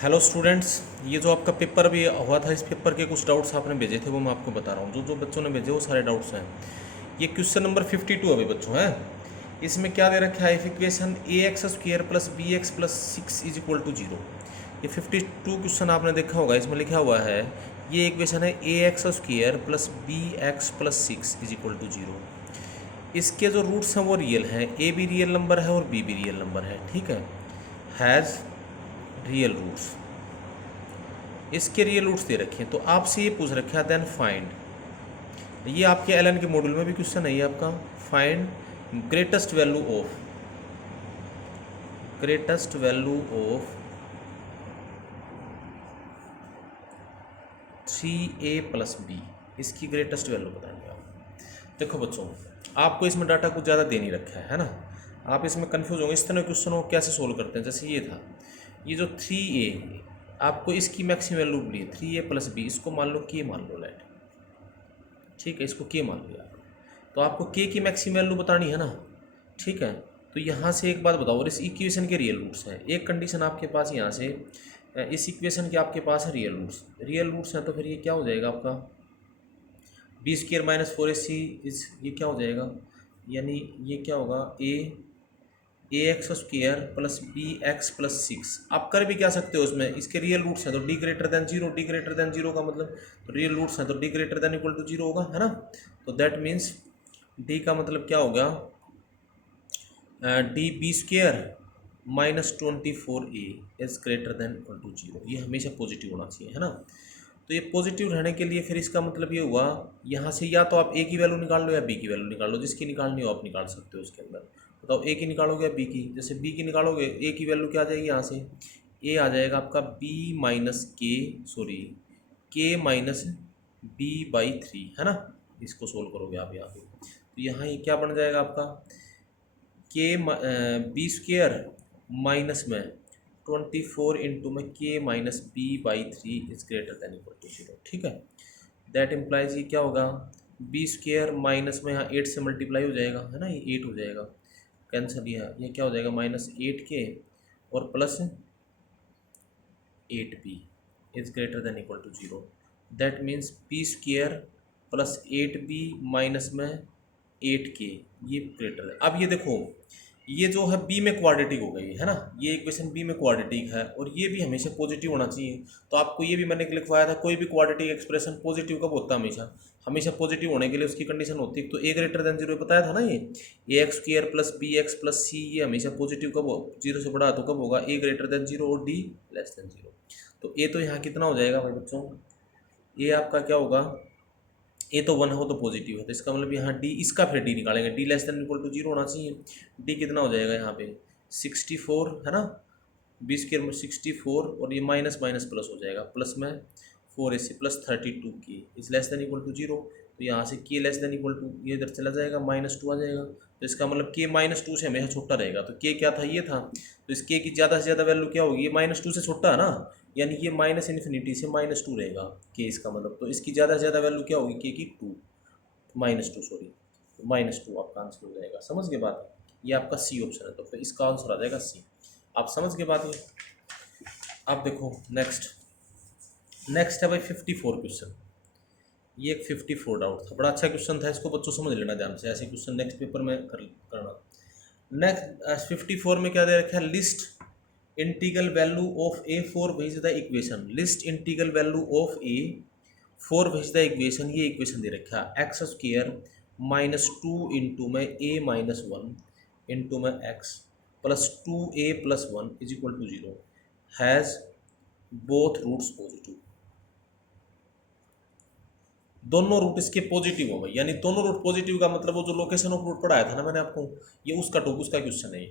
Hello students, ये जो आपका पेपर भी हुआ था, इस पेपर के कुछ डाउट्स आपने भेजे थे, वो मैं आपको बता रहा हूँ। जो जो बच्चों ने भेजे वो सारे डाउट्स हैं। ये क्वेश्चन नंबर 52 अभी बच्चों है। इसमें क्या दे रखा है? If equation a x square plus b x plus 6 is equal to 0। ये 52 क्वेश्चन आपने देखा होगा। इसमें लिखा हुआ है ये इक्वेशन है a x square plus b x plus 6 is equal to 0। इसके जो रूट्स हैं वो रियल हैं, ए भी रियल नंबर है और बी भी रियल नंबर है। ठीक है, हैज़ रियल रूट्स। इसके रियल रूट्स दे रखे हैं, तो आपसे ये पूछ रखा है देन फाइंड। ये आपके एलन के मॉड्यूल में भी क्वेश्चन है ये आपका। Find greatest value of three a plus b. इसकी ग्रेटेस्ट वैल्यू बताएंगे आप। देखो बच्चों, आपको इसमें डाटा कुछ ज़्यादा दे नहीं रखा है ना। आप इसमें कंफ्यूज होंगे इस तरह क्वेश्चन को कैसे सोल्व करते हैं। जैसे ये था, ये जो 3a, आपको इसकी मैक्सिमम वैल्यू मिली 3a प्लस बी। इसको मान लो के मान लो लेट। ठीक है, इसको के मान लिया। तो आपको के की मैक्सिमम वैल्यू बतानी है ना। ठीक है, तो यहाँ से एक बात बताओ, और इस इक्वेशन के रियल रूट्स हैं। एक कंडीशन आपके पास यहाँ से इस इक्वेशन के आपके पास है रियल रूट्स हैं। तो फिर ये क्या हो जाएगा आपका बी स्क्र माइनस 4ac इस ये क्या हो जाएगा, यानी ये क्या होगा a x square plus b x plus 6। आप कर भी क्या सकते हो उसमें, इसके रियल रूट्स हैं तो डी ग्रेटर देन जीरो का मतलब तो रियल रूट्स हैं तो D greater than equal to zero होगा, है ना। तो दैट मीन्स डी का मतलब क्या होगा, D b square minus 24a is greater than equal to zero. ये हमेशा पॉजिटिव होना चाहिए, है ना। तो ये पॉजिटिव रहने के लिए फिर इसका मतलब ये हुआ, यहाँ से या तो आप ए की वैल्यू निकाल लो या बी की वैल्यू निकाल लो। जिसकी निकालनी हो आप निकाल सकते हो उसके अंदर। बताओ ए की निकालोगे या बी की। जैसे बी की निकालोगे, ए की वैल्यू क्या आ जाएगी, यहाँ से ए आ जाएगा आपका बी माइनस के सॉरी के माइनस बी बाई 3, है ना। इसको सोल्व करोगे आप यहाँ पे, तो यहाँ ये क्या बन जाएगा आपका के बी स्क्र माइनस में 24 इंटू में के minus b by 3 is greater than equal to 0। ठीक है, दैट इम्प्लाइज ये क्या होगा, बी स्क्र माइनस में यहाँ 8 से मल्टीप्लाई हो जाएगा, है ना। ये 8 हो जाएगा, कैंसिल। ये क्या हो जाएगा माइनस 8k और plus 8b is greater than equal to 0। That means b square plus 8b minus में 8k ये ग्रेटर है। अब ये देखो, ये जो है बी में क्वाड्रेटिक हो गई है ना। ये इक्वेशन बी में क्वाड्रेटिक है और ये भी हमेशा पॉजिटिव होना चाहिए। तो आपको ये भी मैंने लिखवाया था, कोई भी क्वाड्रेटिक एक्सप्रेशन पॉजिटिव कब होता है, हमेशा पॉजिटिव होने के लिए उसकी कंडीशन होती है। तो ए ग्रेटर देन जीरो बताया था ना, ये a x square plus b x plus c ये हमेशा पॉजिटिव कब हो, जीरो से बड़ा तो कब होगा, ए ग्रेटर देन जीरो और डी लेस देन जीरो। तो ए तो यहाँ कितना हो जाएगा भाई बच्चों, ए आपका क्या होगा, ए तो 1 हो तो पॉजिटिव है, तो इसका मतलब यहाँ डी, इसका फिर डी निकालेंगे, D less than equal to zero होना चाहिए। डी कितना हो जाएगा यहाँ पे 64, है ना। बी स्क्र में 64 और ये माइनस माइनस प्लस हो जाएगा, प्लस में 4ac plus 32k is less than equal to zero. तो यहाँ से के लेस देन इक्वल टू ये इधर चला जाएगा, -2 आ जाएगा। तो इसका मतलब के -2 से हमेशा छोटा रहेगा। तो के क्या था, ये था। तो इस के की ज़्यादा से ज़्यादा वैल्यू क्या होगी, ये -2 से छोटा है ना, यानी ये माइनस इन्फिनिटी से -2 रहेगा के। इसका मतलब तो इसकी ज़्यादा से ज़्यादा वैल्यू क्या होगी, के की 2 -2 सॉरी -2 आपका आंसर हो जाएगा। समझ गए बात, ये आपका सी ऑप्शन है, तो फिर इसका आंसर आ जाएगा सी। आप समझ गए बात ये। आप देखो नेक्स्ट है भाई 54 क्वेश्चन। ये एक 54 डाउट था, बड़ा अच्छा क्वेश्चन था, इसको बच्चों समझ लेना ध्यान से। ऐसे क्वेश्चन नेक्स्ट पेपर में करना। नेक्स्ट 54 में क्या दे रखा है, least integral value of a for which the equation. Least integral value of a for which the equation. ये इक्वेशन दे रखा है एक्स स्क्र -2 इंटू में ए -1 इंटू में x plus 2a plus 1 is equal to 0 has both roots positive. दोनों root इसके पॉजिटिव हो गए, यानी दोनों रूट पॉजिटिव का मतलब वो जो लोकेशन ऑफ रूट पढ़ाया था ना मैंने आपको, ये उसका क्वेश्चन है।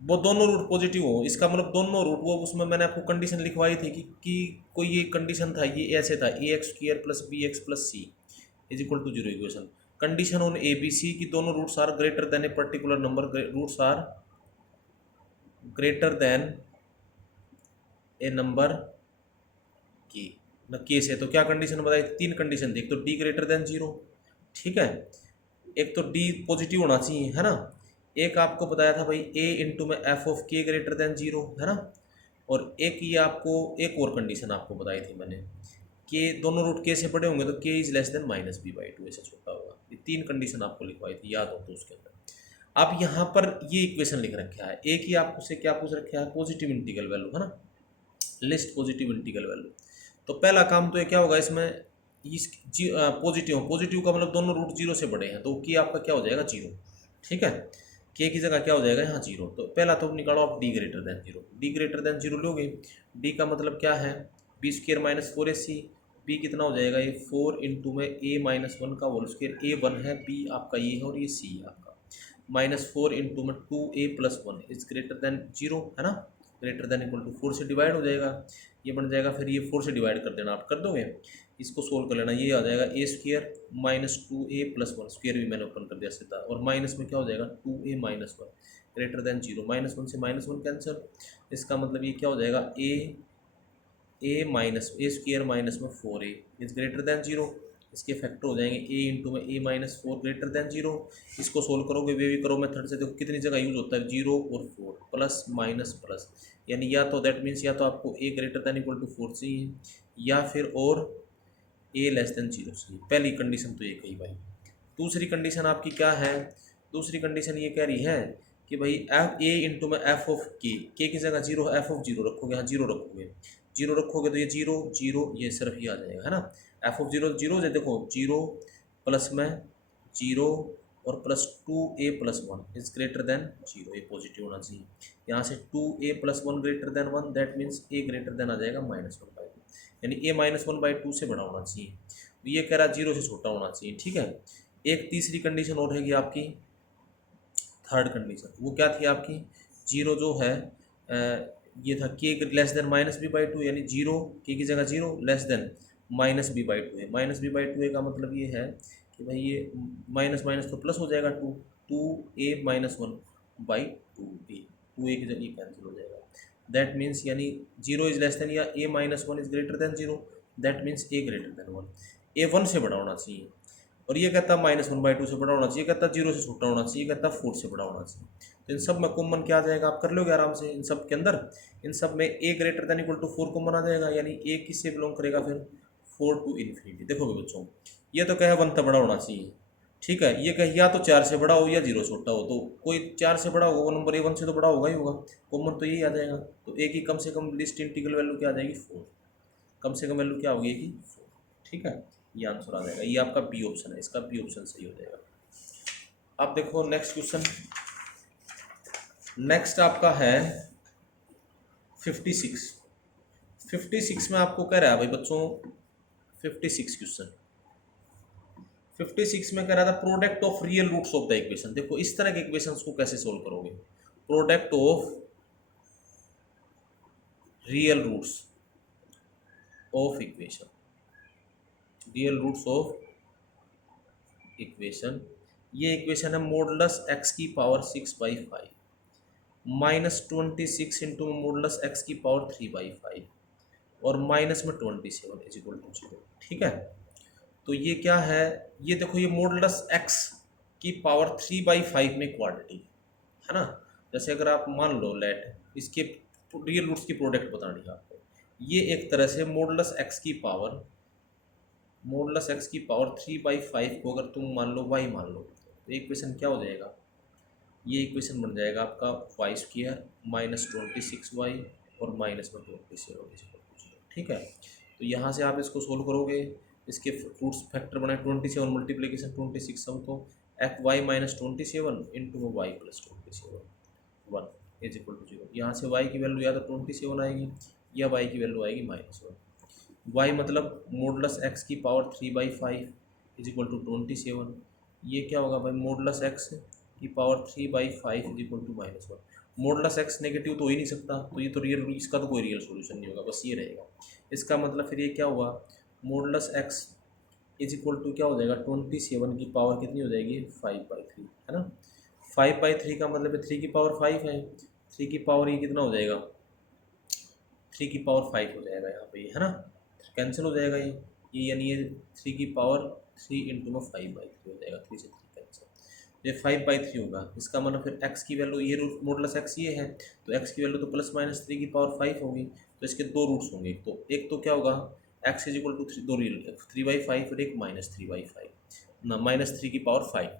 वो दोनों रूट पॉजिटिव हो, इसका मतलब दोनों रूट, वो उसमें मैंने आपको कंडीशन लिखवाई थी कि कोई ये कंडीशन था, ये ऐसे था a x square plus b x plus c is equal to 0 equation. Condition on a b c की दोनों roots are greater than a particular number, roots are greater than a number के से। तो क्या कंडीशन बताई, 3 condition थी। एक तो डी ग्रेटर देन 0, ठीक है, एक तो डी पॉजिटिव होना चाहिए, है ना। एक आपको बताया था भाई ए इंटू में एफ ऑफ के ग्रेटर देन 0, है ना। और एक ये आपको एक और कंडीशन आपको बताई थी मैंने कि दोनों रूट के से बड़े होंगे तो k is less than minus b by two, ऐसे छोटा होगा। ये तीन कंडीशन आपको लिखवाई थी, याद हो तो उसके अंदर। अब यहाँ पर ये इक्वेशन लिख रखा है, एक ही आपको से क्या पूछ रखा है, पॉजिटिव इंटीग्रल वैल्यू है ना, लिस्ट पॉजिटिव इंटीग्रल वैल्यू। तो पहला काम तो ये क्या होगा इसमें, इस पॉजिटिव पॉजिटिव का मतलब दोनों रूट जीरो से बड़े हैं, तो की आपका क्या हो जाएगा, जीरो। ठीक है, के की जगह क्या हो जाएगा यहाँ जीरो। तो पहला तो निकालो आप D greater than zero, D greater than zero लोगे, डी का मतलब क्या है, b square minus four a c, b कितना हो जाएगा, ये फोर इंटू में ए माइनस वन का होल स्क्र, ए वन है, बी आपका ये है और ये सी है आपका, माइनस फोर इंटू में two a plus one is greater than zero, है ना, greater than equal to four से डिवाइड हो जाएगा, ये बन जाएगा, फिर ये फोर से डिवाइड कर देना, आप कर दोगे, इसको सोल्व कर लेना, ये आ जाएगा ए square minus two a plus one, square भी मैंने ओपन कर दिया सीधा, और माइनस में क्या हो जाएगा two a minus one greater than zero, minus one से माइनस वन कैंसिल, इसका मतलब ये क्या हो जाएगा a minus a square minus में four a is greater than zero, इसके फैक्टर हो जाएंगे ए इंटू में a minus four greater than zero, इसको सोल्व करोगे वे भी करो मेथड से, देखो कितनी जगह यूज होता है, जीरो और फोर, प्लस माइनस प्लस, यानी या तो दैट मीन्स या तो आपको a greater than equal to four चाहिए या फिर और ए लेस देन जीरो चाहिए, पहली कंडीशन तो ये कही भाई। दूसरी कंडीशन आपकी क्या है, दूसरी कंडीशन ये कह रही है कि भाई एफ ए इंटू में एफ ऑफ के की जगह जीरो, एफ ऑफ जीरो रखोगे, हाँ जीरो रखोगे, जीरो रखोगे तो ये जीरो जीरो ये सिर्फ ये आ जाएगा, है ना, एफ ऑफ जीरो जीरो से देखो जीरो प्लस में जीरो और plus two a plus one is greater than zero, ये पॉजिटिव होना चाहिए, यहाँ से two a plus one greater than one, that means a greater than आ जाएगा माइनस वन बाई टू, यानी a minus one by two से बड़ा होना चाहिए, तो ये कह रहा है जीरो से छोटा होना चाहिए। ठीक है, एक तीसरी कंडीशन और रहेगी आपकी, थर्ड कंडीशन, वो क्या थी आपकी, जीरो जो है ये था k less than minus b by two, यानी जीरो के की जगह zero less than minus b by two है, minus b by two a का मतलब ये है कि भाई ये माइनस माइनस तो प्लस हो जाएगा, two two a minus one by two a की जगह ये कैंसिल हो जाएगा, दैट मीन्स यानी जीरो इज लेस देन या a minus one is greater than zero, that means a greater than one, a one से बड़ा होना चाहिए, और ये कहता है माइनस वन बाई टू से बड़ा होना चाहिए, कहता है जीरो से छोटा होना चाहिए, कहता है फोर से बड़ा होना चाहिए। तो इन सब में कॉमन क्या आ जाएगा, आप कर लोगे आराम से, इन सब के अंदर इन सब में a greater than equal to four common आ जाएगा, यानी ए किससे बिलोंग करेगा फिर, फोर टू इन्फिनिटी। देखोगे बच्चों, ये तो कहे वन तक बड़ा होना चाहिए, ठीक है, ये कहे या तो चार से बड़ा हो या जीरो से छोटा हो, तो कोई चार से बड़ा होगा वो नंबर ए वन से तो बड़ा होगा ही होगा, कॉमन तो यही आ जाएगा, तो ए की कम से कम लिस्ट इंटीग्रल वैल्यू क्या आ जाएगी, फोर, कम से कम वैल्यू क्या होगी कि फोर। ठीक है, ये आंसर आ जाएगा, ये आपका बी ऑप्शन है, इसका बी ऑप्शन सही हो जाएगा। अब देखो नेक्स्ट क्वेश्चन, नेक्स्ट आपका है 56। 56 में आपको कह रहा है भाई बच्चों, 56 क्वेश्चन, 56 में कह रहा था product of real roots of the equation. देखो इस तरह के इक्वेशंस को कैसे सोल्व करोगे, product of real roots of equation, real roots of equation, ये इक्वेशन है मॉडुलस एक्स की power 6/5 minus 26 into modulus x की पावर 3/5 और माइनस में 27 इज इक्वल टू 0। ठीक है, तो ये क्या है, ये देखो ये मॉडुलस एक्स की पावर 3/5 में क्वाड्रेटिक है ना, जैसे अगर आप मान लो लेट इसके रियल रूट्स की प्रोडक्ट बतानी है आपको, ये एक तरह से मॉडुलस एक्स की पावर 3/5 को अगर तुम मान लो y मान लो, तो इक्वेशन क्या हो जाएगा, ये इक्वेशन बन जाएगा आपका वाई स्क्वायर माइनस 26y और माइनस में 27। ठीक है, तो यहाँ से आप इसको सोल्व करोगे, इसके फ्रूट्स फैक्टर बने 27 मल्टीप्लीकेशन 26 सम, तो f y minus 27 into y plus 27 1 is equal to 0। यहाँ से y की वैल्यू या तो 27 आएगी या y की वैल्यू आएगी -1। y मतलब मॉडुलस x की पावर 3/5 इज इक्वल टू 27, ये क्या होगा भाई मॉडुलस x की power 3/5 is equal to -1। Modulus x negative तो हो ही नहीं सकता, तो ये तो रियल, इसका तो कोई रियल सॉल्यूशन नहीं होगा, बस ये रहेगा। इसका मतलब फिर ये क्या हुआ, modulus x is equal to क्या हो जाएगा 27 की पावर कितनी हो जाएगी 5/3, है ना, 5/3 का मतलब 3 की पावर 5 है, 3 की पावर ये कितना हो जाएगा 3 की पावर 5 हो जाएगा यहाँ पे, है ना, कैंसिल हो जाएगा ये यानी ये 3 की पावर 3 इंटू में 5/3 हो जाएगा, 3 से 3 कैंसिल, ये 5/3 होगा। इसका मतलब फिर x की वैल्यू ये रूट मॉडुलस x ये है, तो x की वैल्यू तो +-3 की पावर 5 होगी। तो इसके दो रूट्स होंगे, एक तो क्या होगा x इज इक्वल टू 3/5 और एक -3/5 ना -3 की पावर 5।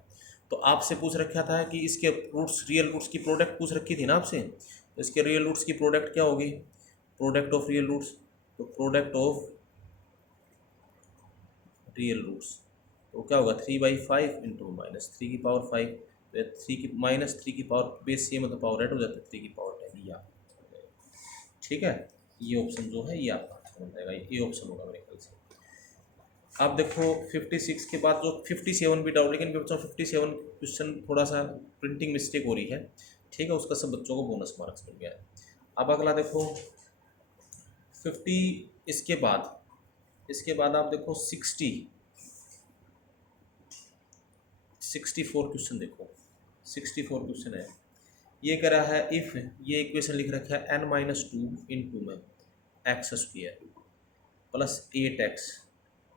तो आपसे पूछ रखा था कि इसके रूट्स रियल रूट्स की प्रोडक्ट पूछ रखी थी ना आपसे, तो इसके रियल रूट्स की प्रोडक्ट क्या होगी, प्रोडक्ट ऑफ रियल रूट्स, तो प्रोडक्ट ऑफ रियल रूट्स तो क्या होगा 3/5 इंटू -3 की पावर 5, तो 3 की पावर बेस ये मतलब पावर ऐड हो जाता है 3 की पावर 10 या। ठीक है, ये ऑप्शन जो है ये आपका आंसर बन जाएगा, ये ऑप्शन होगा मेरे ख्याल से। आप देखो 56 के बाद जो 57 भी डाउट, लेकिन बच्चों 57 क्वेश्चन थोड़ा सा प्रिंटिंग मिस्टेक हो रही है, ठीक है, उसका सब बच्चों को बोनस मार्क्स मिल गया है। अब अगला देखो 50, इसके बाद आप देखो 64 क्वेश्चन देखो, 64 क्वेश्चन है। ये कह रहा है इफ़ ये इक्वेशन लिख रखा है n-2 इंटू में x² plus 8x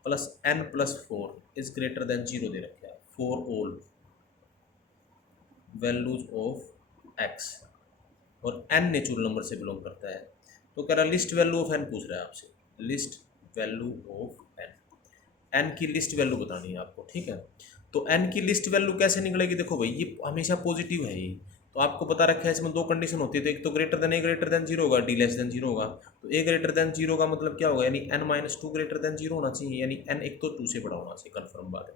plus n+4 is greater then 0 दे रखा है for all values of x और n नेचुरल नंबर से बिलोंग करता है। तो कह रहा लिस्ट वैल्यू ऑफ n पूछ रहा है आपसे, लिस्ट वैल्यू ऑफ n की लिस्ट वैल्यू बतानी है आपको, ठीक है। तो n की लिस्ट वैल्यू कैसे निकलेगी, देखो भाई ये हमेशा पॉजिटिव है ये, तो आपको पता रखा है इसमें दो कंडीशन होती है, तो एक तो ग्रेटर देन जीरो होगा, डी लेस देन जीरो होगा। तो ए ग्रेटर देन जीरो का मतलब क्या होगा, यानी n-2 ग्रेटर देन जीरो होना चाहिए, यानी n एक तो 2 से बड़ा होना चाहिए, कन्फर्म बात है।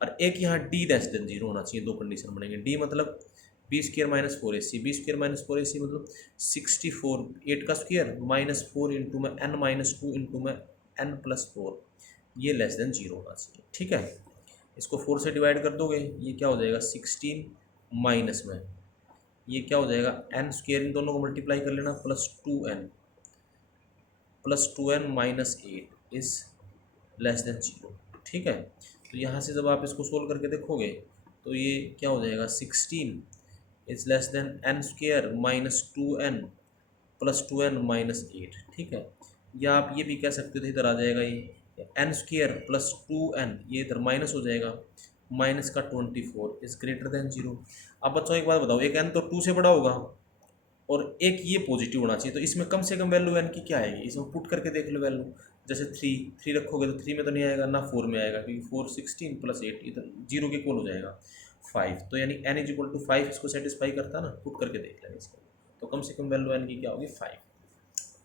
और एक यहाँ डी लेस देन जीरो होना चाहिए, दो कंडीशन बनेंगे, डी मतलब b² - 4ac, b² - 4ac मतलब 64, 8 का स्क्वायर -4 इंटू में n-2 इंटू में n+4, ये लेस देन जीरो होना चाहिए, ठीक है। इसको 4 से डिवाइड कर दोगे, ये क्या हो जाएगा 16 माइनस में ये क्या हो जाएगा n², इन दोनों को मल्टीप्लाई कर लेना, +2n -8 is less than zero, ठीक है। तो यहाँ से जब आप इसको सोल्व करके देखोगे तो ये क्या हो जाएगा 16 is less then n² -2n +2n -8, ठीक है। या आप ये भी कह सकते थे, इधर आ जाएगा ये n² +2n, ये इधर माइनस हो जाएगा, माइनस का 24 इज ग्रेटर देन जीरो। अब बच्चों एक बात बताओ, एक n तो 2 से बड़ा होगा और एक ये पॉजिटिव होना चाहिए, तो इसमें कम से कम वैल्यू n की क्या आएगी, इसमें पुट करके देख लो वैल्यू। जैसे 3 रखोगे तो 3 में तो नहीं आएगा ना, 4 में आएगा, क्योंकि 4 16 + 8 इधर जीरो के इक्वल हो जाएगा 5, तो यानी n = 5 इसको सेटिस्फाई करता ना, पुट करके देख लेंगे इसको, तो कम से कम वैल्यू n की क्या होगी 5,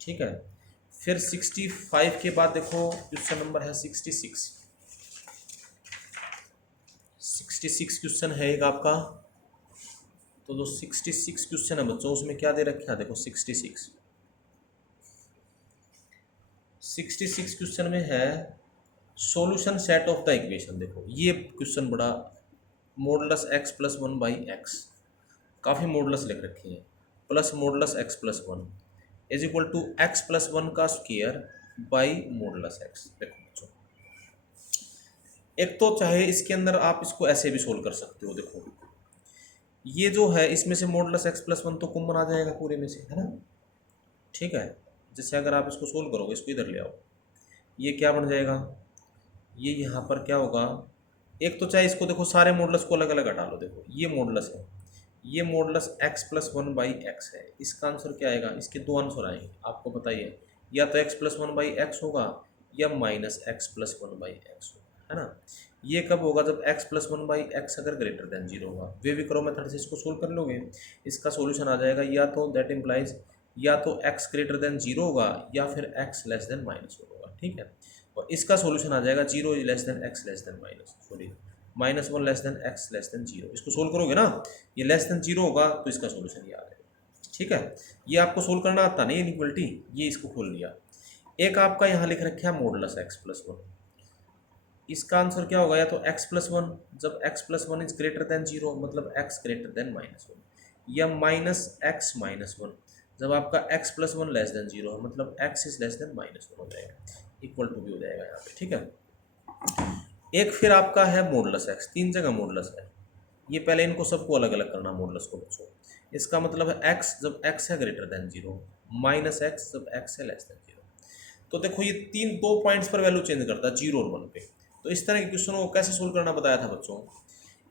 ठीक है। फिर 65 के बाद देखो क्वेश्चन नंबर है 66 क्वेश्चन है एक आपका। तो जो 66 क्वेश्चन है बच्चों, उसमें क्या दे रखा है, देखो 66 क्वेश्चन में है solution set of the equation. देखो ये क्वेश्चन बड़ा मॉडुलस x + 1/x, काफ़ी मॉडुलस लिख रखे हैं, plus modulus x + 1 is equal to x + 1 का स्क्वायर बाई मॉडुलस x। देखो बच्चों, एक तो चाहे इसके अंदर आप इसको ऐसे भी सोल्व कर सकते हो, देखो ये जो है इसमें से मॉडुलस x + 1 तो कॉमन आ जाएगा पूरे में से, है ना, ठीक है। जैसे अगर आप इसको सोल्व करोगे, इसको इधर ले आओ, ये क्या बन जाएगा, ये यहाँ पर क्या होगा, एक तो चाहे इसको देखो सारे मॉडुलस को अलग अलग हटा लो, देखो ये मॉडुलस है, ये मॉडुलस x + 1/x है, इसका आंसर क्या आएगा, इसके दो आंसर आएंगे आपको बताइए, या तो x + 1/x होगा या -x + 1/x होगा, है ना। ये कब होगा, जब x + 1/x अगर ग्रेटर देन जीरो होगा। वे भी करो मेथड से इसको सोल्व कर लोगे, इसका सॉल्यूशन आ जाएगा, या तो दैट इम्प्लाइज या तो x ग्रेटर देन जीरो होगा या फिर x लेस देन -1 होगा, ठीक है। और इसका सॉल्यूशन आ जाएगा 0 less than x less than -1 less than x less than zero. इसको सोल्व करोगे ना, ये लेस देन जीरो होगा तो इसका सॉल्यूशन ये आ जाएगा, ठीक है। ये आपको सोल्व करना आता नहीं इनइक्वालिटी, ये इसको खोल लिया। एक आपका यहाँ लिख रखा है मॉडुलस x + 1, इसका आंसर क्या होगा, या तो x + 1, जब x + 1 is greater than zero मतलब x ग्रेटर देन -1, या -x - 1, जब आपका x + 1 लेस देन जीरो है मतलब x इज लेस देन -1 हो जाएगा, इक्वल टू भी हो जाएगा यहाँ पे, ठीक है। एक फिर आपका है मॉडुलस x, 3 जगह मॉडुलस है, ये पहले इनको सबको अलग अलग करना मॉडुलस को बच्चों। इसका मतलब है x जब x है ग्रेटर देन जीरो, -x जब x है लेस देन जीरो। तो देखो ये दो पॉइंट्स पर वैल्यू चेंज करता है, 0 और 1 पे। तो इस तरह के क्वेश्चन को कैसे सोल्व करना बताया था बच्चों,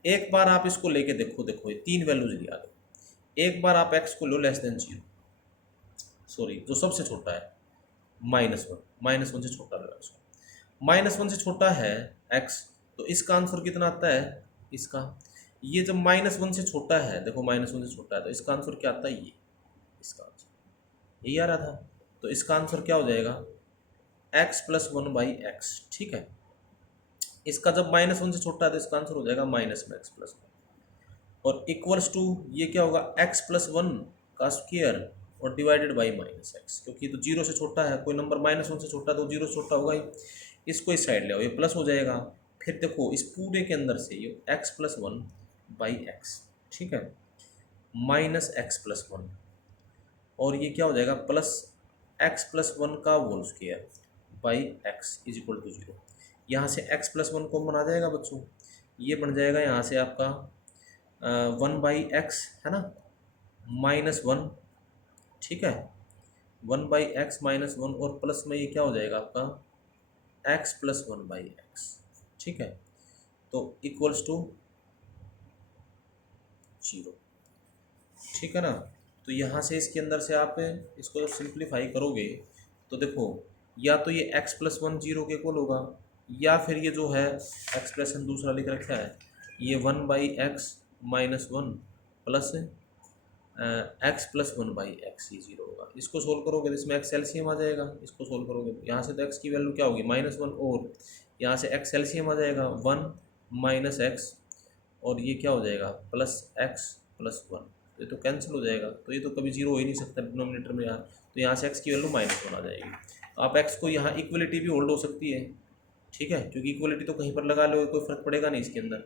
एक बार आप इसको लेके देखो, देखो ये 3 वैल्यूज लिया दो। एक बार आप x को लो लेस देन 0, सॉरी जो सबसे छोटा है -1, -1 से छोटा लो इसको। -1 से छोटा है x, तो इसका आंसर कितना आता है इसका। ये जब -1 से छोटा है, देखो -1 से छोटा है, तो इसका आंसर क्या आता है ये, इसका आंसर यही आ रहा था। तो इसका आंसर क्या हो जाएगा x + 1/x। ठीक है, इसका जब -1 से छोटा है तो इसका आंसर हो जाएगा -x + 1, और इक्वल्स टू ये क्या होगा x + 1 का स्क्वायर और डिवाइडेड बाई -x, क्योंकि तो 0 से छोटा है, कोई नंबर -1 से छोटा तो 0 से छोटा होगा ही। इसको इस साइड ले आओ, ये प्लस हो जाएगा। फिर देखो इस पूरे के अंदर से ये x + 1/x, ठीक है, -x + 1, और ये क्या हो जाएगा +x + 1 का होल स्क्वायर बाई x = 0। यहाँ से x + 1 कॉमन आ जाएगा बच्चों, ये बन जाएगा यहाँ से आपका 1/x है ना, -1, ठीक है, 1/x -1, और प्लस में ये क्या हो जाएगा आपका x + 1/x, ठीक है, तो इक्वल्स टू 0, ठीक है ना। तो यहाँ से इसके अंदर से आप इसको जब सिंप्लीफाई करोगे तो देखो या तो ये x + 1 0 के इक्वल होगा, या फिर ये जो है एक्सप्रेशन दूसरा लिख रखा है ये 1/x -1 प्लस x + 1/x ही 0 होगा। इसको सोल्व करोगे तो इसमें x एलसीएम आ जाएगा, इसको सोल्व करोगे तो यहाँ से तो x की वैल्यू क्या होगी -1, और यहाँ से x एलसीएम आ जाएगा 1 - x, और ये क्या हो जाएगा +x + 1, ये तो कैंसिल हो जाएगा, तो ये तो कभी 0 हो ही नहीं सकता डिनोमिनेटर में यहाँ, तो यहाँ से x की वैल्यू -1 आ जाएगी। तो आप x को यहाँ इक्वलिटी भी होल्ड हो सकती है, ठीक है, क्योंकि इक्वलिटी तो कहीं पर लगा लो कोई फर्क पड़ेगा नहीं इसके अंदर,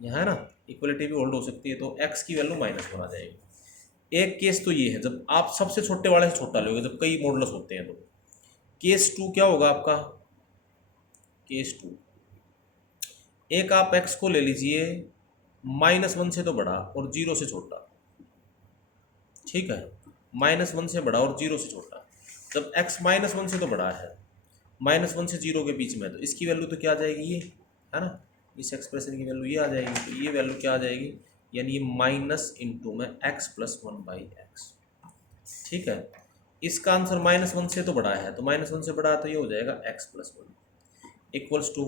यहाँ है ना, इक्वलिटी भी होल्ड हो सकती है, तो x की वैल्यू -1 आ जाएगी। एक केस तो ये है जब आप सबसे छोटे वाले से छोटा लोगे, जब कई मॉडल्स होते हैं तो। केस 2 क्या होगा आपका, केस 2, एक आप x को ले लीजिए -1 से तो बड़ा और 0 से छोटा, ठीक है, -1 से बड़ा और 0 से छोटा। जब x -1 से तो बड़ा है, -1 से 0 के बीच में, तो इसकी वैल्यू तो क्या आ जाएगी ये, है ना, इस एक्सप्रेशन की वैल्यू ये आ जाएगी, तो ये वैल्यू क्या आ जाएगी, यानी ये माइनस इंटू में x + 1/x, ठीक है। इसका आंसर -1 से तो बड़ा है, तो -1 से बड़ा है तो ये हो जाएगा x + 1 इक्वल्स टू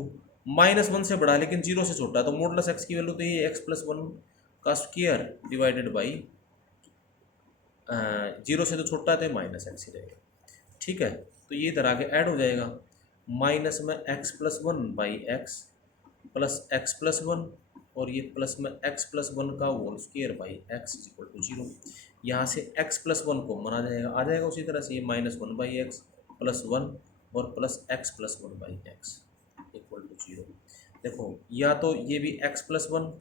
-1 से बड़ा है लेकिन 0 से छोटा, तो मॉडुलस x की वैल्यू तो ये x + 1 का स्क्वायर डिवाइडेड बाई 0 से तो छोटा है तो -x ही रहेगा, ठीक है। तो ये इधर आगे ऐड हो जाएगा, माइनस में x + 1/x प्लस x + 1, और ये प्लस में x + 1 का होल स्क्वायर बाई x = 0। यहाँ से x + 1 कॉमन आ जाएगा उसी तरह से ये -1/x + 1 और प्लस x + 1/x = 0। देखो या तो ये भी x + 1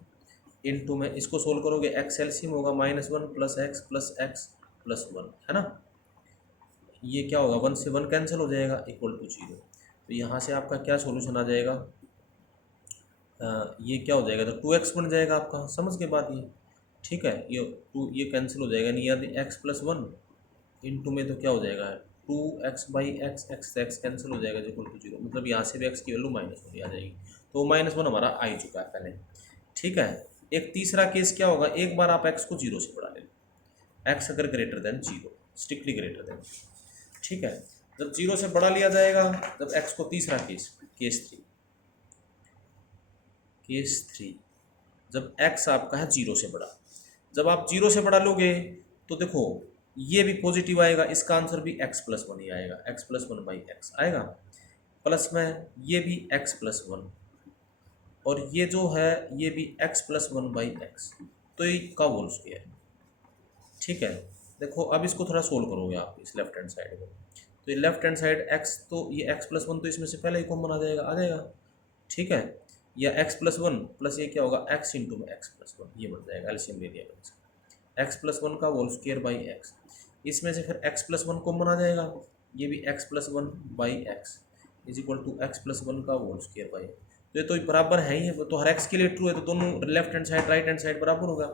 इंटू में इसको सोल्व करोगे x एलसीएम होगा -1 + x + 1, है ना, ये क्या होगा 1 से 1 कैंसिल हो जाएगा = 0। तो यहाँ से आपका क्या सोल्यूशन आ जाएगा, ये क्या हो जाएगा, तो 2x बन जाएगा आपका, समझ के बाद ये, ठीक है, ये कैंसिल हो जाएगा, नहीं यानी x + 1 इंटू में तो क्या हो जाएगा 2x/x, x कैंसिल हो जाएगा = 0, मतलब यहाँ से भी x की वैल्यू -1 आ जाएगी, तो -1 हमारा आ ही चुका है पहले, ठीक है। एक तीसरा केस क्या होगा, एक बार आप x को 0 से बढ़ा लें, x अगर greater than 0, strictly greater than, ठीक है, जब 0 से बढ़ा लिया जाएगा, जब x को, तीसरा केस 3, जब x आपका है 0 से बड़ा, जब आप 0 से बड़ा लोगे तो देखो ये भी पॉजिटिव आएगा, इसका आंसर भी x + 1 ही आएगा, x + 1/x आएगा, प्लस में ये भी x + 1, और ये जो है ये भी x + 1/x, तो ये का होल स्क्वायर, ठीक है। देखो अब इसको थोड़ा सोल्व करोगे आप इस लेफ्ट हैंड साइड को, तो ये लेफ्ट हैंड साइड x, तो ये x + 1 तो इसमें से पहले ही कॉमन आ जाएगा, ठीक है, या x + 1 प्लस ये क्या होगा x इंटू में x + 1, ये बन जाएगा, एलसीएम ले लिया x + 1 का होल स्क्वायर बाई x, इसमें से फिर x + 1 कॉमन आ जाएगा, ये भी x + 1/x = x + 1 का होल स्क्वायर बाई, तो ये तो बराबर है ही है, तो हर x के लिए ट्रू है, तो दोनों left hand side right hand side बराबर होगा,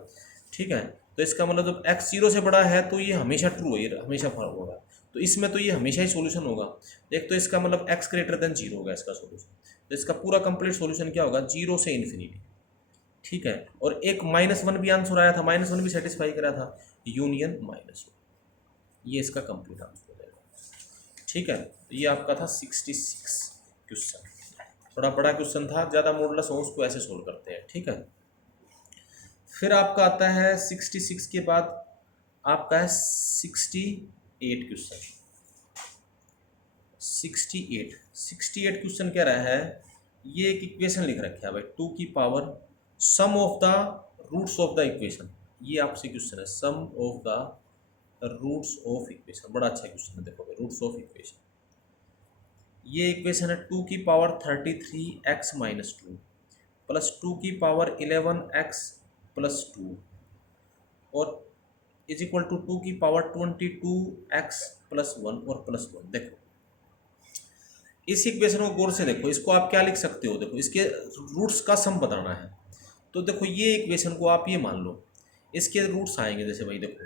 ठीक है। तो इसका मतलब जब x 0 से बड़ा है तो ये हमेशा ट्रू है, ये हमेशा फर्क होगा, तो इसमें तो ये हमेशा ही सोल्यूशन होगा। एक तो इसका मतलब x ग्रेटर देन 0 होगा इसका सोल्यूशन, तो इसका पूरा कंप्लीट सोल्यूशन क्या होगा 0 से इन्फिनिटी, ठीक है, और एक -1 भी आंसर आया था, -1 भी सेटिस्फाई करा था, यूनियन -1, ये इसका कंप्लीट आंसर हो जाएगा। ठीक है, तो ये आपका था 66 क्वेश्चन। थोड़ा बड़ा क्वेश्चन था, ज़्यादा मॉडुलस हो उसको ऐसे सोल्व करते हैं। ठीक है, फिर आपका आता है 66 के बाद आपका है 68 क्वेश्चन। 68 क्वेश्चन कह रहा है, ये एक इक्वेशन लिख रखा है भाई, 2 की power sum of the roots of the equation. ये आपसे क्वेश्चन है, sum of the roots of equation. बड़ा अच्छा क्वेश्चन है, देखो भाई, रूट्स ऑफ इक्वेशन। ये इक्वेशन है 2 की पावर 33x माइनस 2 प्लस 2 की पावर 11x प्लस 2 और इज इक्वल टू 2 की पावर 22x प्लस 1 और प्लस 1। देखो इस इक्वेशन को गौर से देखो, इसको आप क्या लिख सकते हो, देखो इसके रूट्स का सम बताना है। तो देखो ये इक्वेशन को आप ये मान लो, इसके रूट्स आएंगे, जैसे भाई देखो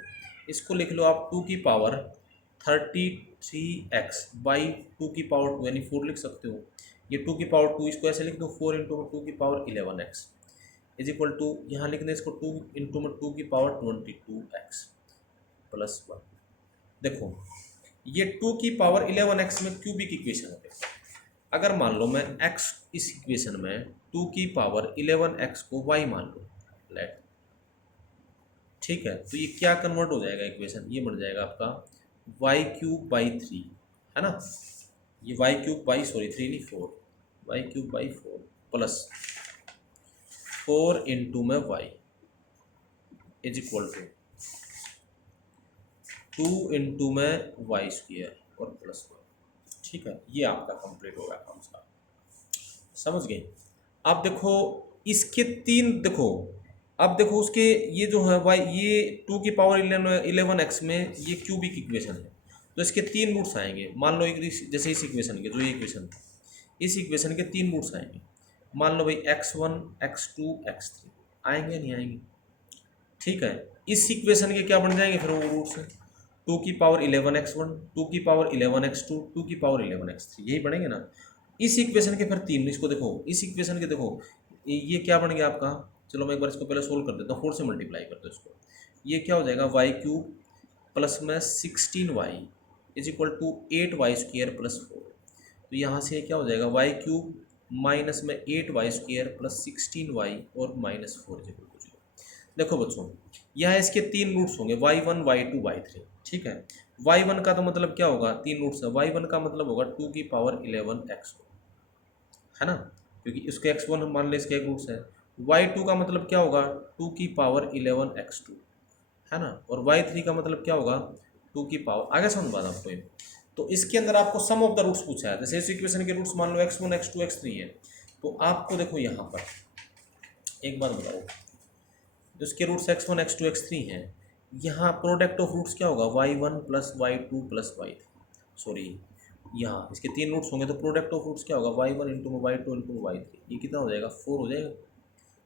इसको लिख लो आप 2 की पावर 33x बाई 2 की पावर 2 यानी 4 लिख सकते हो। ये 2 की पावर 2 इसको ऐसे लिख दो 4 इंटू 2 की power 11x is equal to, यहाँ लिख दें इसको 2 इंटू 2 की पावर 22x प्लस 1। देखो ये 2 की पावर 11x में क्यूबिक इक्वेशन है। अगर मान लो मैं x इस इक्वेशन में 2 की पावर 11x को y मान लो, लेट, ठीक है, तो ये क्या कन्वर्ट हो जाएगा इक्वेशन, ये बन जाएगा आपका वाई क्यूब बाई 3, है ना। ये वाई क्यूब बाई, सॉरी 3 नहीं 4, y cube by 4 plus 4 into में y is equal to 2 into में वाई स्क्वेयर और प्लस 1। ठीक है, ये आपका कंप्लीट होगा काम सारा, समझ गए। अब देखो इसके तीन, देखो अब देखो उसके ये जो है वाई, ये 2 की पावर 11x में ये क्यूबिक इक्वेशन है, तो इसके तीन रूट्स आएंगे। मान लो एक जैसे इस इक्वेशन के, जो ये इक्वेशन, इस इक्वेशन के तीन रूट्स आएंगे। मान लो भाई x1 x2 x3 आएंगे, नहीं आएंगे। ठीक है, इस इक्वेशन के क्या बन जाएंगे फिर वो रूट्स, 2 की पावर 11x1 2 की पावर 11x2 2 की पावर 11x3, यही बनेंगे ना। इस इक्वेशन के फिर तीन, इसको देखो इस इक्वेशन के देखो, ये क्या बन गया आपका, चलो मैं एक बार इसको पहले सोल्व कर देता हूँ, 4 से मल्टीप्लाई कर दो इसको। ये क्या हो जाएगा, वाई क्यूब प्लस में 16y is equal to 8y square plus 4। तो यहाँ से क्या हो जाएगा, वाई क्यूब माइनस में 8y स्क्वेयर प्लस 16y और माइनस 4 इज इक्वल टू 0। देखो बच्चों, यहाँ इसके तीन रूट्स होंगे, y1 y2 y3। ठीक है, y1 का तो मतलब क्या होगा, तीन रूट्स है, y1 का मतलब होगा 2 की पावर 11x, है ना, क्योंकि इसके x1 हम मान ले इसके एक रूट्स है। y2 का मतलब क्या होगा, 2 की पावर 11x2, है ना, और y3 का मतलब क्या होगा, 2 की पावर, आगे समझ बात आपको ये। तो इसके अंदर आपको सम ऑफ द रूट्स पूछा है, जैसे इस इक्वेशन के रूट्स मान लो x1 x2 x3 है, तो आपको देखो यहाँ पर एक बात बताओ, जो इसके रूट्स x1 x2 x3 हैं, यहाँ प्रोडक्ट ऑफ रूट्स क्या होगा, y1 plus y2 plus y3, sorry यहाँ इसके तीन रूट्स होंगे, तो प्रोडक्ट ऑफ रूट्स क्या होगा, y1 into y2 into y3, ये कितना हो जाएगा, 4 हो जाएगा।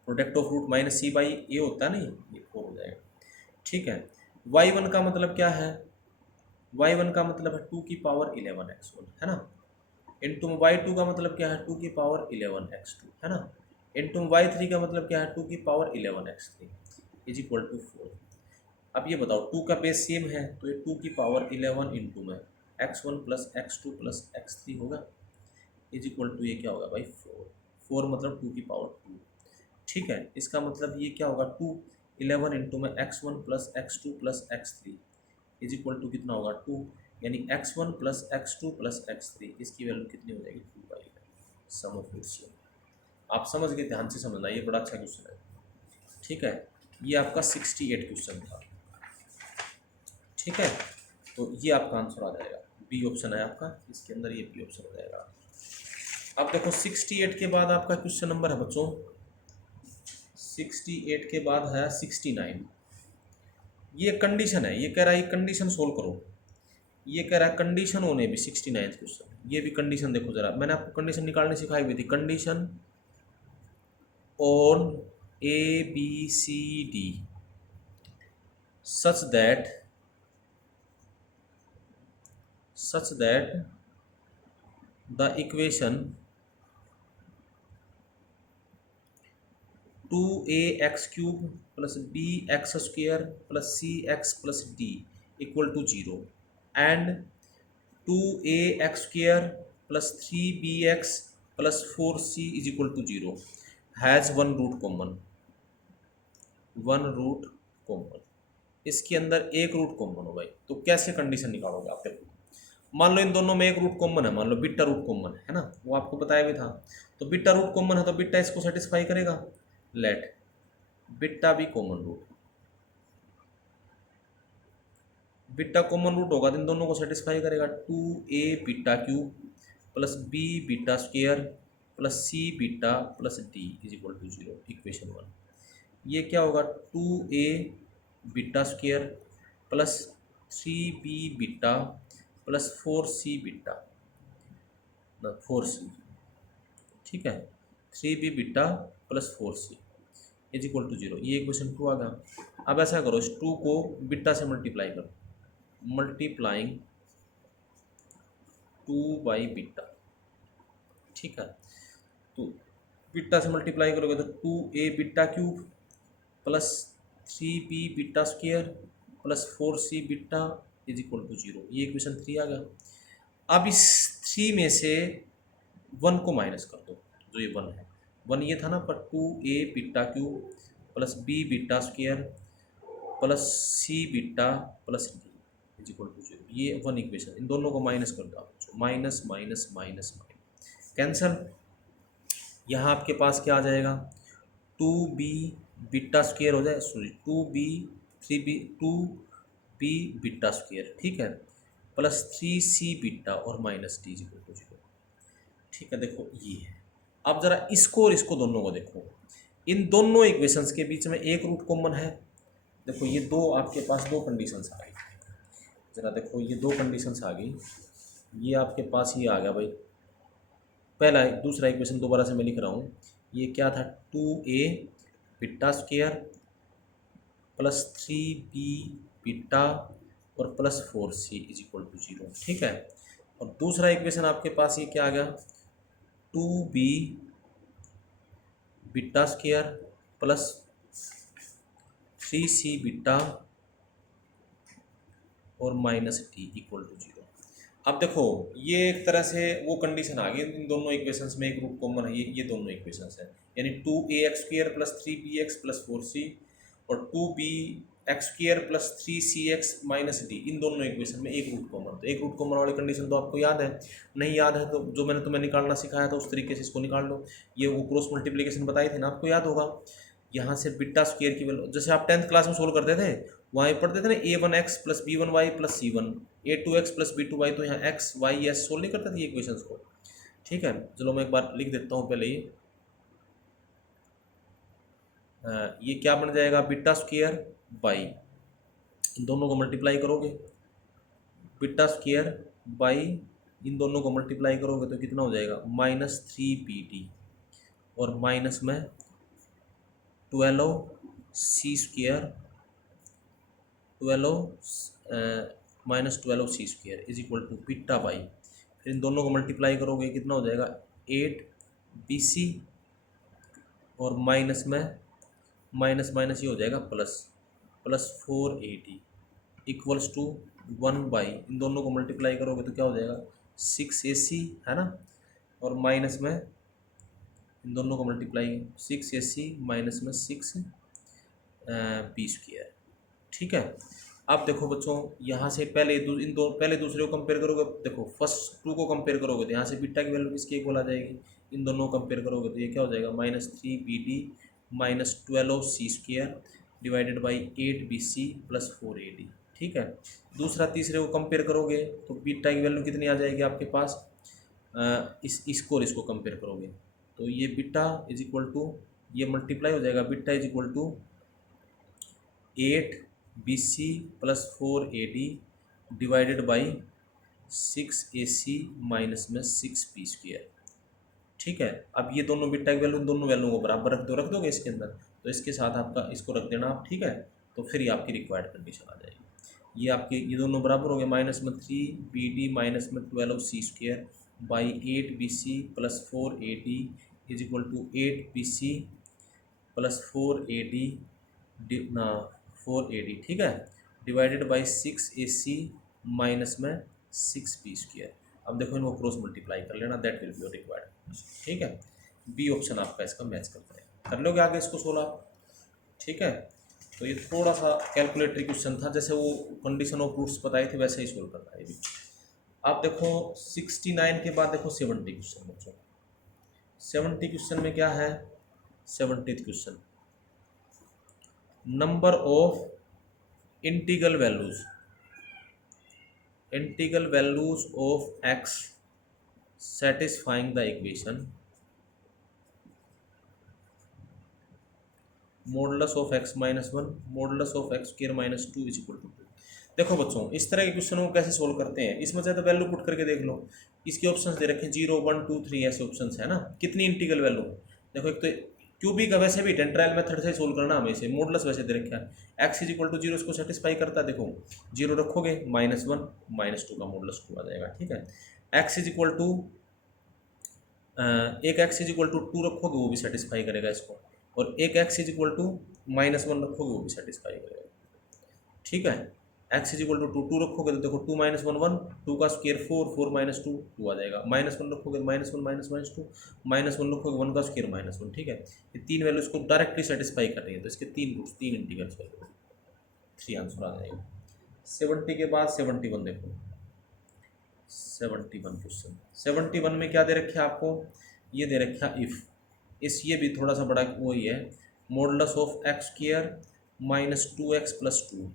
Product of root minus c by a होता है ना, ये 4 हो जाएगा। ठीक है, y1 का मतलब क्या है, y1 का मतलब है 2 की पावर 11x1, है ना, इंटू y2 का मतलब क्या है, 2 की पावर 11x2, है ना, इंटू y3 का मतलब क्या है, 2 की power 11x3 is equal to 4। अब ये बताओ 2 का बेस सेम है, तो ये 2 की पावर 11 इंटू में x1 plus x2 plus x3 होगा इज इक्वल टू, ये क्या होगा भाई 4 मतलब 2 की पावर 2। ठीक है, इसका मतलब ये क्या होगा, 11 इंटू में x1 plus x2 plus x3 is equal to कितना होगा 2, यानी x1 plus x2 plus x3 इसकी वैल्यू कितनी हो जाएगी 2/11, सम ऑफ रूट्स। आप समझ गए, ध्यान से समझना, ये बड़ा अच्छा क्वेश्चन है। ठीक है, ये आपका 68 क्वेश्चन था। ठीक है, तो ये आपका आंसर आ जाएगा, बी ऑप्शन है आपका, इसके अंदर ये बी ऑप्शन हो जाएगा। अब देखो 68 के बाद आपका क्वेश्चन नंबर है बच्चों, 68 के बाद है 69। ये कंडीशन है, ये कह रहा है कंडीशन सोल्व करो, ये कह रहा है कंडीशन होने भी 69 क्वेश्चन, ये भी कंडीशन देखो जरा, मैंने आपको कंडीशन निकालने सिखाई हुई थी, condition on a b c d such that the equation 2ax³ plus bx² plus cx + d equal to 0 and 2ax² plus 3bx plus 4c is equal to 0 has one root common. इसके अंदर एक root common हो भाई, तो कैसे condition निकालोगे आप? देखो, मान लो इन दोनों में एक रूट कॉमन है, मान लो बीटा रूट कॉमन है ना, वो आपको बताया भी था। तो बीटा रूट कॉमन है तो बीटा इसको सेटिस्फाई करेगा। लेट बीटा भी common root, beta common root होगा तो इन दोनों को सेटिस्फाई करेगा। 2a β³ plus b β² plus c beta plus d is equal to 0, equation 1। ये क्या होगा? 2a β² plus 3b beta plus 4c beta, 4c, ठीक है, 3b beta plus 4c is equal to 0। ये इक्वेशन 2 आ गया। अब ऐसा करो, इस 2 को बीटा से मल्टीप्लाई करो, मल्टीप्लाइंग 2 बाई बीटा, ठीक है। तो बीटा से मल्टीप्लाई करोगे तो 2a β³ plus 3b β² plus 4c beta is equal to 0। ये इक्वेशन 3 आ गया। अब इस 3 में से 1 को माइनस कर दो, जो ये 1 है, 1 ये था ना, पर 2a β³ plus b β² plus c beta plus d is equal to 0। ये 1 इक्वेशन, इन दोनों को माइनस कर दो, minus minus minus minus cancel. यहाँ आपके पास क्या आ जाएगा? 2b β² हो जाए, सॉरी 2b β², ठीक है, प्लस 3c बीटा और minus d is equal to 0, ठीक है। देखो ये है। अब जरा इसको और इसको दोनों को देखो, इन दोनों इक्वेशंस के बीच में एक रूट कॉमन है। देखो ये दो आपके पास दो कंडीशंस आ गई, जरा देखो ये दो कंडीशंस आ गई। ये आपके पास ये आ गया भाई, पहला दूसरा इक्वेशन दोबारा से मैं लिख रहा हूँ। ये क्या था? 2a β² प्लस 3b बीटा और plus 4c is equal to 0, ठीक है। और दूसरा इक्वेशन आपके पास ये क्या आ गया? 2b β² प्लस 3c बीटा और माइनस d इक्वल टू 0। अब देखो ये एक तरह से वो कंडीशन आ गई, इन दोनों इक्वेशंस में एक रूट कॉमन है, ये दोनों इक्वेशंस हैं, यानी 2ax² plus 3bx plus 4c और 2bx² plus 3cx minus d, इन दोनों इक्वेशन में एक रूट कॉमन। तो एक रूट कॉमन वाली कंडीशन तो आपको याद है, नहीं याद है तो जो मैंने तुम्हें निकालना सिखाया था उस तरीके से इसको निकाल लो। ये वो क्रॉस मल्टीप्लीकेशन बताई थी ना, आपको याद होगा। यहाँ से β² की वैल्यू, जैसे आप 10th क्लास में सोल्व करते थे, वहाँ पढ़ते थे ना a1x plus b1y plus c1, a2x plus b2y, तो यहाँ x y s सोल्व नहीं करते थे ये इक्वेशंस को, ठीक है। चलो मैं एक बार लिख देता हूँ पहले ये क्या बन जाएगा? β² बाई, इन दोनों को मल्टीप्लाई करोगे, β² बाई इन दोनों को मल्टीप्लाई करोगे तो कितना हो जाएगा? -3bd और माइनस में 12c² -12c² is equal to beta by, फिर इन दोनों को मल्टीप्लाई करोगे कितना हो जाएगा? 8bc और माइनस में माइनस माइनस ये हो जाएगा plus 4ad equals to 1 by, इन दोनों को मल्टीप्लाई करोगे तो क्या हो जाएगा? 6ac, है ना, और माइनस में इन दोनों को मल्टीप्लाई 6ac माइनस में 6b², ठीक है। अब देखो बच्चों, यहाँ से पहले पहले दूसरे को कंपेयर करोगे, देखो फर्स्ट 2 को कंपेयर करोगे तो यहाँ से बीटा की वैल्यू किसकी इक्वल आ जाएगी? इन दोनों को कंपेयर करोगे तो ये क्या हो जाएगा? -3bd minus 12c² divided by 8bc plus 4ad, ठीक है। दूसरा तीसरे को कंपेयर करोगे तो बीटा की वैल्यू कितनी आ जाएगी आपके पास? इसको और इसको कंपेयर करोगे तो ये बीटा इज इक्वल टू, ये मल्टीप्लाई हो जाएगा, beta is equal to 8bc plus 4ad divided by 6ac minus में 6b², ठीक है। अब ये दोनों बीटा की वैल्यू, दोनों वैल्यू को बराबर रख दोगे इसके अंदर, तो इसके साथ आपका इसको रख देना आप, ठीक है। तो फिर ये आपकी रिक्वायर्ड कंडीशन आ जाएगी। ये आपके ये दोनों बराबर हो गए, माइनस में 3bd माइनस में 12c² by 8bc plus 4ad is equal to 8bc plus 4AD ना 4AD, ठीक है, डिवाइडेड बाई 6AC माइनस में 6B²। अब देखो इनको क्रॉस मल्टीप्लाई कर लेना, that will be your required, ठीक है। बी ऑप्शन आपका इसका मैच करता है, कर लोगे आगे इसको 16, ठीक है। तो ये थोड़ा सा कैलकुलेटरी क्वेश्चन था, जैसे वो कंडीशन ऑफ रूट्स बताई थी वैसे ही सोल्व करना है ये भी। आप देखो 69 के बाद देखो 70 क्वेश्चन बच्चों। 70 क्वेश्चन में क्या है, 70th question, number of integral values of x satisfying the equation modulus of x minus 1 modulus of x square minus 2 is equal to 2। देखो बच्चों इस तरह के क्वेश्चन को कैसे सोल्व करते हैं, इसमें ज़्यादा वैल्यू पुट करके देख लो। इसके ऑप्शंस दे रखे हैं 0 1 2 3 ऐसे ऑप्शंस है ना। कितनी इंटीग्रल वैल्यू, देखो एक तो क्यूबिक का वैसे भी टेंट्राइल मेथड से सोल्व करना हमें, मॉडुलस वैसे दे रखा है एक्स इज इक्वल टू 0, इसको सेटिस्फाई करता है। देखो 0 रखोगे -1 -2 का मॉडुलस 2 आ जाएगा, ठीक है। एक्स इज इक्वल टू एक एक्स इज इक्वल टू 2 रखोगे वो भी सेटिस्फाई करेगा इसको, और एक एक्स इज इक्वल टू -1 रखोगे वो भी सेटिस्फाई करेगा, ठीक है। एक्स इज इक्वल टू 2 रखोगे तो देखो 2 - 1 1, 2 का स्क्वायर 4, 4 - 2 2 आ जाएगा। -1 रखोगे -1 -2, -1 रखोगे 1 का स्क्वायर -1, ठीक है। ये तीन वैल्यूज को डायरेक्टली सेटिस्फाई कर रही है, तो इसके तीन रूट्स, तीन इंटीग्रल्स वैल्यू, 3 आंसर आ जाएगा। 70 के बाद 71 देखो, 71 क्वेश्चन। 71 में क्या दे रखा है आपको, ये दे रखा है इफ़, इस ये भी थोड़ा सा बड़ा वही है, modulus of x square minus 2x plus 2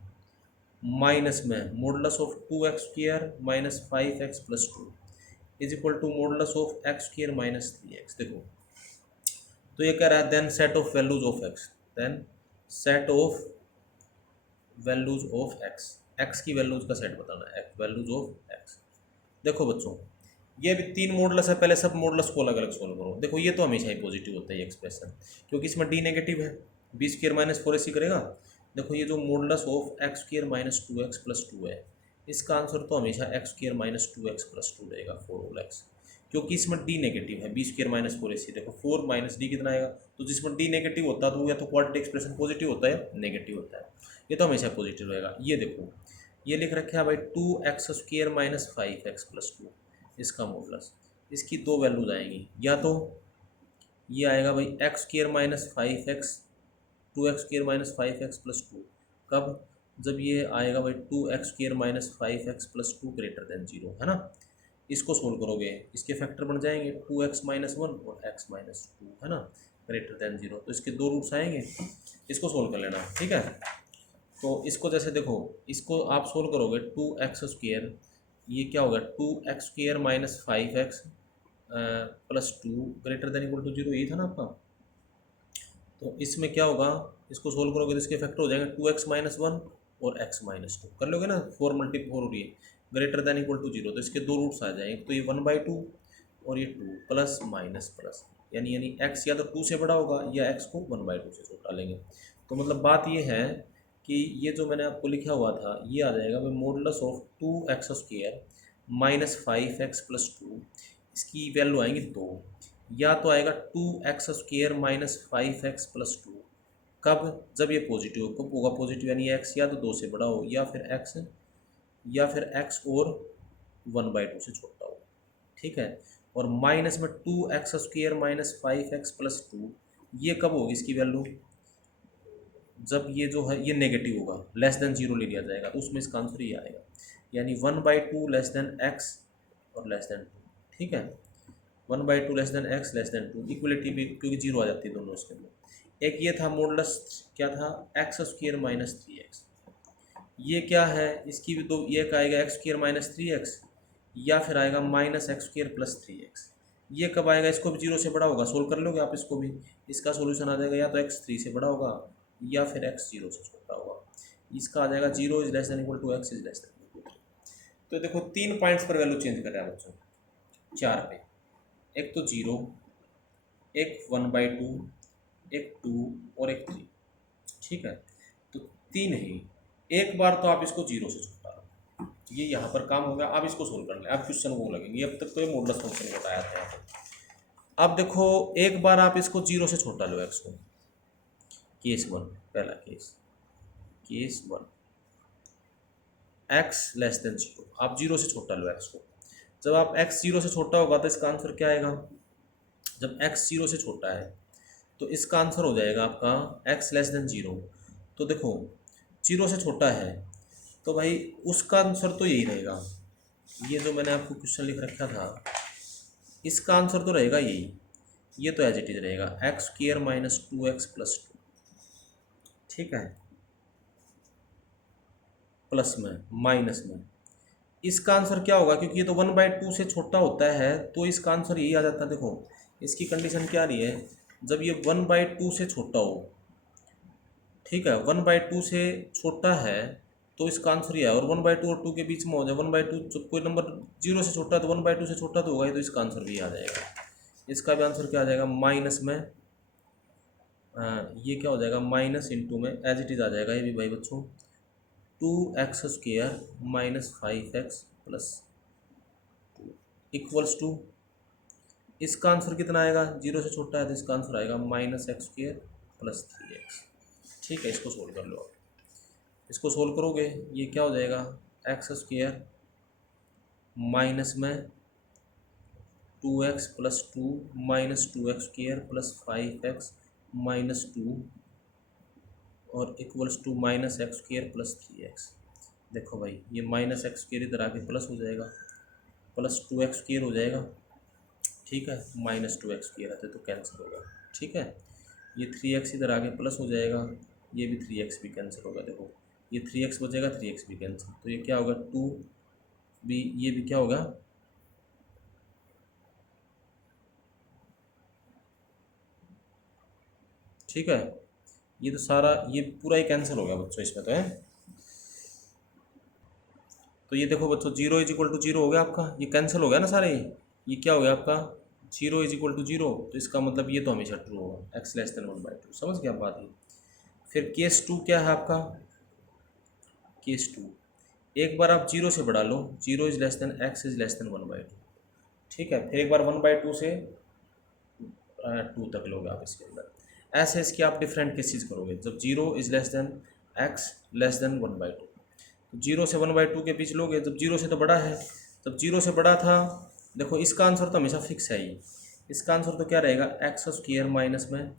minus में modulus of 2x square minus 5x plus 2 is equal to modulus of x square minus 3x। देखो तो ये कह रहा है then set of values of x, then set of values of x, x की values का set बताना है, वैल्यूज ऑफ एक्स। देखो बच्चों ये भी तीन मॉडुलस है, पहले सब मॉडुलस को अलग अलग सोल्व करो। देखो ये तो हमेशा ही पॉजिटिव होता है ये एक्सप्रेशन, क्योंकि इसमें डी नेगेटिव है, बी स्क्वायर माइनस 4ac करेगा। देखो ये जो modulus of x square minus 2x plus 2 है, इसका आंसर तो हमेशा x square minus 2x plus 2 रहेगा 4 होल एक्स, क्योंकि इसमें डी नेगेटिव है, बी स्क्वायर माइनस 4ac। देखो 4 माइनस डी कितना आएगा, तो जिसमें डी नेगेटिव होता है तो वो या तो क्वाड्रेटिक एक्सप्रेशन पॉजिटिव होता है नेगेटिव होता है, ये तो हमेशा पॉजिटिव रहेगा। ये देखो ये लिख रखा है भाई 2x square minus 5x plus 2, इसका मॉडुलस, इसकी दो वैल्यूज आएंगी, या तो ये आएगा भाई x square minus 5x, 2x square minus 5x plus 2, कब, जब ये आएगा भाई 2x square minus 5x plus 2 greater then 0, है ना। इसको सोल्व करोगे इसके फैक्टर बन जाएंगे 2x माइनस 1 और x माइनस 2, है ना, ग्रेटर देन 0, तो इसके दो रूट्स आएंगे, इसको सोल्व कर लेना, ठीक है। तो इसको जैसे देखो इसको आप सोल्व करोगे 2x स्क्वायर, ये क्या होगा 2x square minus 5x plus 2 greater than equal to 0, यही था ना आपका। तो इसमें क्या होगा, इसको सोल्व करोगे तो इसके फैक्टर हो जाएंगे 2x माइनस 1 और x माइनस 2, कर लोगे ना, 4 × 4 हो रही है, ग्रेटर देन इक्वल टू 0, तो इसके दो रूट्स आ जाएंगे, तो ये 1/2 और ये 2 प्लस माइनस प्लस, यानी x या तो 2 से बड़ा होगा या x को 1/2 से छोटा लेंगे। तो मतलब बात ये है कि ये जो मैंने आपको लिखा हुआ था ये आ जाएगा modulus of 2x square minus 5x plus 2, इसकी वैल्यू आएंगी 2, या तो आएगा 2x square minus 5x plus 2, कब, जब ये पॉजिटिव, कब होगा पॉजिटिव, यानी x या तो 2 से बड़ा हो या फिर x और 1/2 से छोटा हो, ठीक है। और माइनस में 2x square minus 5x plus 2, ये कब होगी इसकी वैल्यू, जब ये जो है ये नेगेटिव होगा, लेस देन 0 ले लिया जाएगा, तो उसमें इसका आंसर ये आएगा, यानी 1/2 लेस देन x और लेस देन 2, ठीक है। 1/2 less than x less than 2, equality भी क्योंकि 0 आ जाती है दोनों इसके अंदर। एक ये था मॉडुलस, क्या था, x स्क्वायर माइनस 3x, ये क्या है, इसकी भी तो ये आएगा x स्क्वायर माइनस 3x या फिर आएगा minus x square plus 3x, ये कब आएगा, इसको भी 0 से बड़ा होगा, सोल्व कर लोगे आप इसको भी, इसका सोल्यूशन आ जाएगा या तो x 3 से बड़ा होगा या फिर x 0 से छोटा होगा, इसका आ जाएगा 0 is less than equal to x is less than equal to 3। तो देखो 3 पॉइंट्स पर वैल्यू चेंज कर रहा है बच्चों, 4 पे, एक तो 0, एक 1/2, एक 2 और एक 3, ठीक है। तो 3 ही, एक बार तो आप इसको 0 से छोटा लो, ये यहाँ पर काम हो गया। अब इसको सोल्व कर लें, अब क्वेश्चन वो लगेंगे, अब तक तो ये मॉडुलस फंक्शन बताया था यहाँ पर। अब देखो एक बार आप इसको 0 से छोटा लो x को, केस वन, पहला case one, x less than zero. आप जीरो से छोटा लो एक्स को। जब आप एक्स जीरो से छोटा होगा तो इसका आंसर क्या आएगा? जब एक्स जीरो से छोटा है तो इसका आंसर हो जाएगा आपका एक्स लेस देन जीरो। तो देखो जीरो से छोटा है तो भाई उसका आंसर तो यही रहेगा। ये जो मैंने आपको क्वेश्चन लिख रखा था इसका आंसर तो रहेगा यही, ये तो एज इट इज रहेगा x square minus 2x plus 2। ठीक है, प्लस में माइनस में इसका आंसर क्या होगा? क्योंकि ये तो 1/2 से छोटा होता है तो इसका आंसर यही आ जाता है। देखो इसकी कंडीशन क्या रही है, जब ये 1/2 से छोटा हो, ठीक है 1/2 से छोटा है तो इसका आंसर ये है, और 1/2 और 2 के बीच में हो जाए 1/2, जब कोई नंबर जीरो से छोटा है तो 1/2 से छोटा तो होगा ही, तो इसका आंसर भी आ जाएगा। इसका भी आंसर क्या आ जाएगा? माइनस में ये क्या हो जाएगा? माइनस इंटू में एज इट इज आ जाएगा ये भी भाई बच्चों, 2x square minus 5x plus 2 equals to, इसका आंसर कितना आएगा? जीरो से छोटा है तो इसका आंसर आएगा minus x square plus 3x। ठीक है, इसको सोल्व कर लो आप। इसको सोल्व करोगे ये क्या हो जाएगा? एक्स स्क्वायर माइनस में 2x plus 2 minus 2x square plus 5x minus 2 और equals to minus x square plus 3x। देखो भाई ये माइनस एक्स स्क्वायर इधर आके प्लस हो जाएगा, प्लस 2x स्क्वायर हो जाएगा। ठीक है, माइनस 2x स्क्वायर आते तो कैंसिल होगा। ठीक है, ये 3x इधर आगे प्लस हो जाएगा, ये भी 3x भी कैंसिल होगा। देखो ये 3x बचेगा, 3x भी कैंसिल, तो ये क्या होगा? 2 भी, ये भी क्या होगा? ठीक है, ये तो सारा ये पूरा ही कैंसिल हो गया बच्चों इसमें तो है। तो ये देखो बच्चों zero is equal to zero हो गया आपका, ये कैंसिल हो गया ना सारे। ये क्या हो गया आपका? Zero is equal to zero, तो इसका मतलब ये तो हमेशा ट्रू होगा, एक्स लेस देन 1/2। समझ गया आप बात? ये फिर केस टू क्या है आपका? केस टू, एक बार आप जीरो से बढ़ा लो, zero is less than x is less than 1/2। ठीक है, फिर एक बार 1/2 से 2 तक लोगे आप इसके अंदर। ऐसे इसके आप डिफरेंट केसेस करोगे, जब zero is less than x less than 1/2, तो जीरो से 1/2 के बीच लोगे, जब जीरो से तो बड़ा है, जब जीरो से बड़ा था। देखो इसका आंसर तो हमेशा फिक्स है ही, इसका आंसर तो क्या रहेगा? एक्स स्क्वायर माइनस में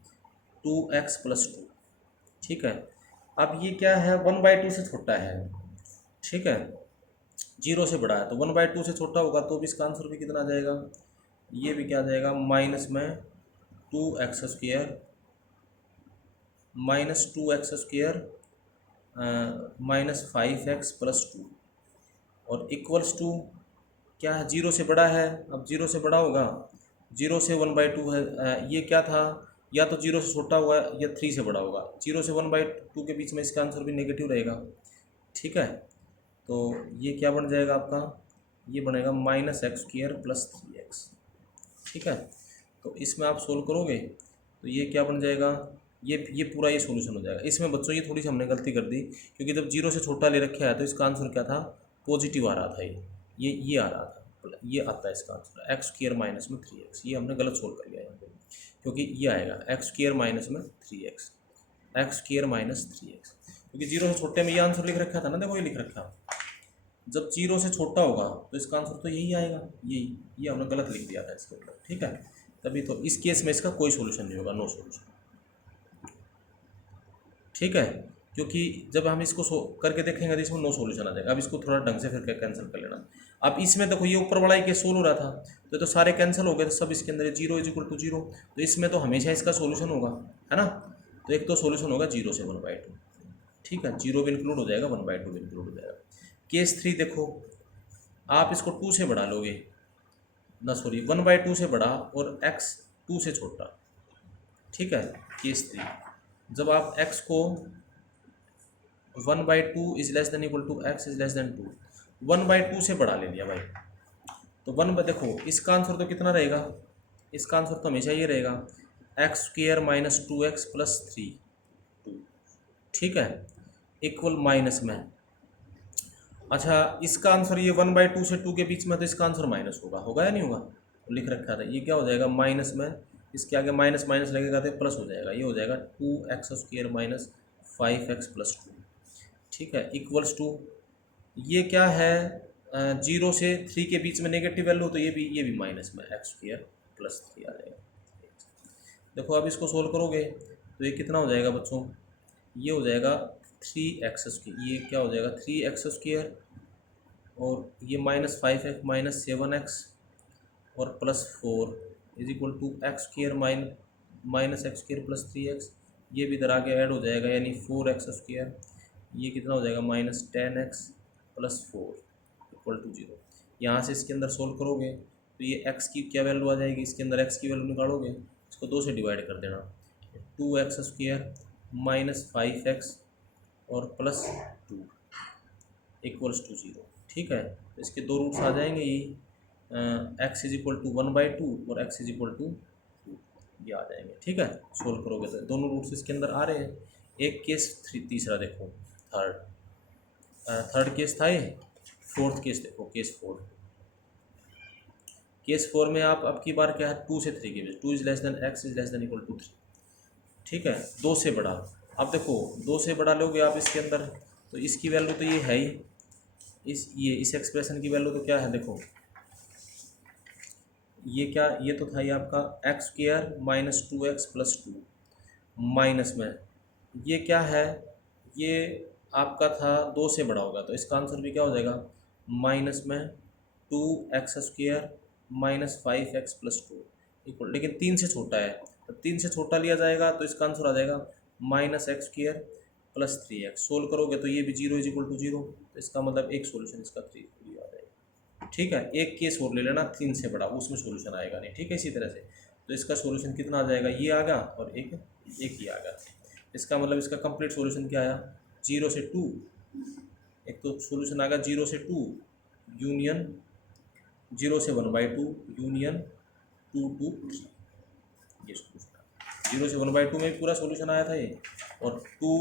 2x प्लस 2। ठीक है, अब ये क्या है? 1/2 से छोटा है। ठीक है, जीरो से बड़ा है तो 1/2 से छोटा होगा तो भी इसका आंसर भी कितना आ जाएगा? ये भी क्या आ जाएगा? माइनस में 2x square minus 2x square minus 5x plus 2 और इक्वल्स टू क्या है? जीरो से बड़ा है, अब जीरो से बड़ा होगा, जीरो से 1/2 है। ये क्या था? या तो जीरो से छोटा हुआ या 3 से बड़ा होगा, जीरो से 1/2 के बीच में इसका आंसर भी नेगेटिव रहेगा। ठीक है, तो ये क्या बन जाएगा आपका? ये बनेगा minus x square plus 3x। ठीक है, तो इसमें आप सोल्व करोगे तो ये क्या बन जाएगा? ये पूरा ये सॉल्यूशन हो जाएगा। इसमें बच्चों ये थोड़ी सी हमने गलती कर दी, क्योंकि जब जीरो से छोटा ले रखा है तो इसका आंसर क्या था? पॉजिटिव आ रहा था, ये आ रहा था, ये आता है इसका आंसर एक्स स्क्वायर माइनस में 3x। ये हमने गलत सोल्व कर लिया यहाँ पे, क्योंकि ये आएगा एक्स स्क्वायर माइनस में 3x, x square minus 3x, क्योंकि जीरो से छोटे में ये आंसर लिख रखा था ना। देखो ये लिख रखा, जब जीरो से छोटा होगा तो इसका आंसर तो यही आएगा, यही, ये हमने गलत लिख दिया था इसके ऊपर। ठीक है, तभी तो इस केस में इसका कोई सोल्यूशन नहीं होगा, नो सोल्यूशन। ठीक है, क्योंकि जब हम इसको करके देखेंगे तो इसमें नो सोल्यूशन आ जाएगा। अब इसको थोड़ा ढंग से फिर कैंसिल कर लेना। अब इसमें देखो ये ऊपर वाला ही केस सोल्व हो रहा था तो ये तो सारे कैंसिल हो गए, तो सब इसके अंदर zero is equal to zero, तो इसमें तो हमेशा इसका सोल्यूशन होगा, है ना। तो एक तो सोल्यूशन होगा जीरो से 1/2। ठीक है, जीरो भी इंक्लूड हो जाएगा, 1/2 भी इंक्लूड हो जाएगा। केस 3 देखो, आप इसको 2 से बढ़ा लोगे ना, सॉरी 1/2 से बढ़ा और x 2 से छोटा। ठीक है, केस 3, जब आप x को 1/2 is less than equal to x is less than 2, 1/2 से बढ़ा ले लिया भाई, तो देखो इसका आंसर तो कितना रहेगा? इसका आंसर तो हमेशा ये रहेगा x square minus 2x plus 3। ठीक है, इक्वल माइनस में, अच्छा इसका आंसर ये 1/2 से 2 के बीच में, तो इसका आंसर माइनस होगा, होगा या नहीं होगा? तो लिख रखा था, ये क्या हो जाएगा? माइनस में इसके आगे माइनस माइनस लगेगा तो प्लस हो जाएगा, ये हो जाएगा 2x² माइनस 5x प्लस 2। ठीक है, इक्वल्स टू ये क्या है, 0 से 3 के बीच में नेगेटिव वैल्यू, तो ये भी माइनस में x² प्लस 3 आ जाएगा। देखो अब इसको सोल्व करोगे तो ये कितना हो जाएगा बच्चों, ये हो जाएगा 3x², ये क्या हो जाएगा 3x² और ये माइनस 5x माइनस 7x और plus 4 is equal to x² minus x² plus 3x, ये भी इधर आगे ऐड हो जाएगा यानी 4x², ये कितना हो जाएगा minus 10x plus 4 equal to 0। यहाँ से इसके अंदर सोल्व करोगे तो ये x की क्या वैल्यू आ जाएगी, इसके अंदर x की वैल्यू निकालोगे, इसको 2 से डिवाइड कर देना, 2x² माइनस 5x और प्लस 2 इक्वल्स टू 0। ठीक है, तो इसके दो रूट्स आ जाएंगे, ये x इज इक्वल टू 1/2 और x इज इक्वल टू 2, ये आ जाएंगे। ठीक है, सोल्व करोगे तो दोनों रूट्स इसके अंदर आ रहे हैं। एक केस तीसरा देखो, थर्ड केस था ये, फोर्थ केस देखो, केस 4 में आप अब की बार क्या है 2 से 3 के बीच, 2 is less than x is less than equal to 3। ठीक है, 2 से बड़ा, अब देखो 2 से बड़ा लोगे आप इसके अंदर तो इसकी वैल्यू तो ये है ही, इस एक्सप्रेशन की वैल्यू तो क्या है, देखो ये क्या, ये तो था ये आपका x² minus 2x plus 2 minus में ये क्या है, ये आपका था 2 से बड़ा होगा तो इसका आंसर भी क्या हो जाएगा माइनस में 2x² minus 5x plus 2 equal, लेकिन 3 से छोटा है तो 3 से छोटा लिया जाएगा तो इसका आंसर आ जाएगा minus x² plus 3x। Solve करोगे तो ये भी 0 इज इक्वल टू 0, तो इसका मतलब एक सोल्यूशन इसका 3 आ जाएगा। ठीक है, एक केस और ले लेना 3 से बड़ा, उसमें सोल्यूशन आएगा नहीं। ठीक है, इसी तरह से तो इसका सोल्यूशन कितना आ जाएगा, ये आ गया और एक ही आ गया। इसका मतलब इसका कंप्लीट सोल्यूशन क्या आया 0 से 2, एक तो सोल्यूशन आ गया 0 से 2 यूनियन 0 से 1/2 यूनियन 2 to 3, ये सोल्यूशन 0 से 1/2 में पूरा सोल्यूशन आया था ये, और 2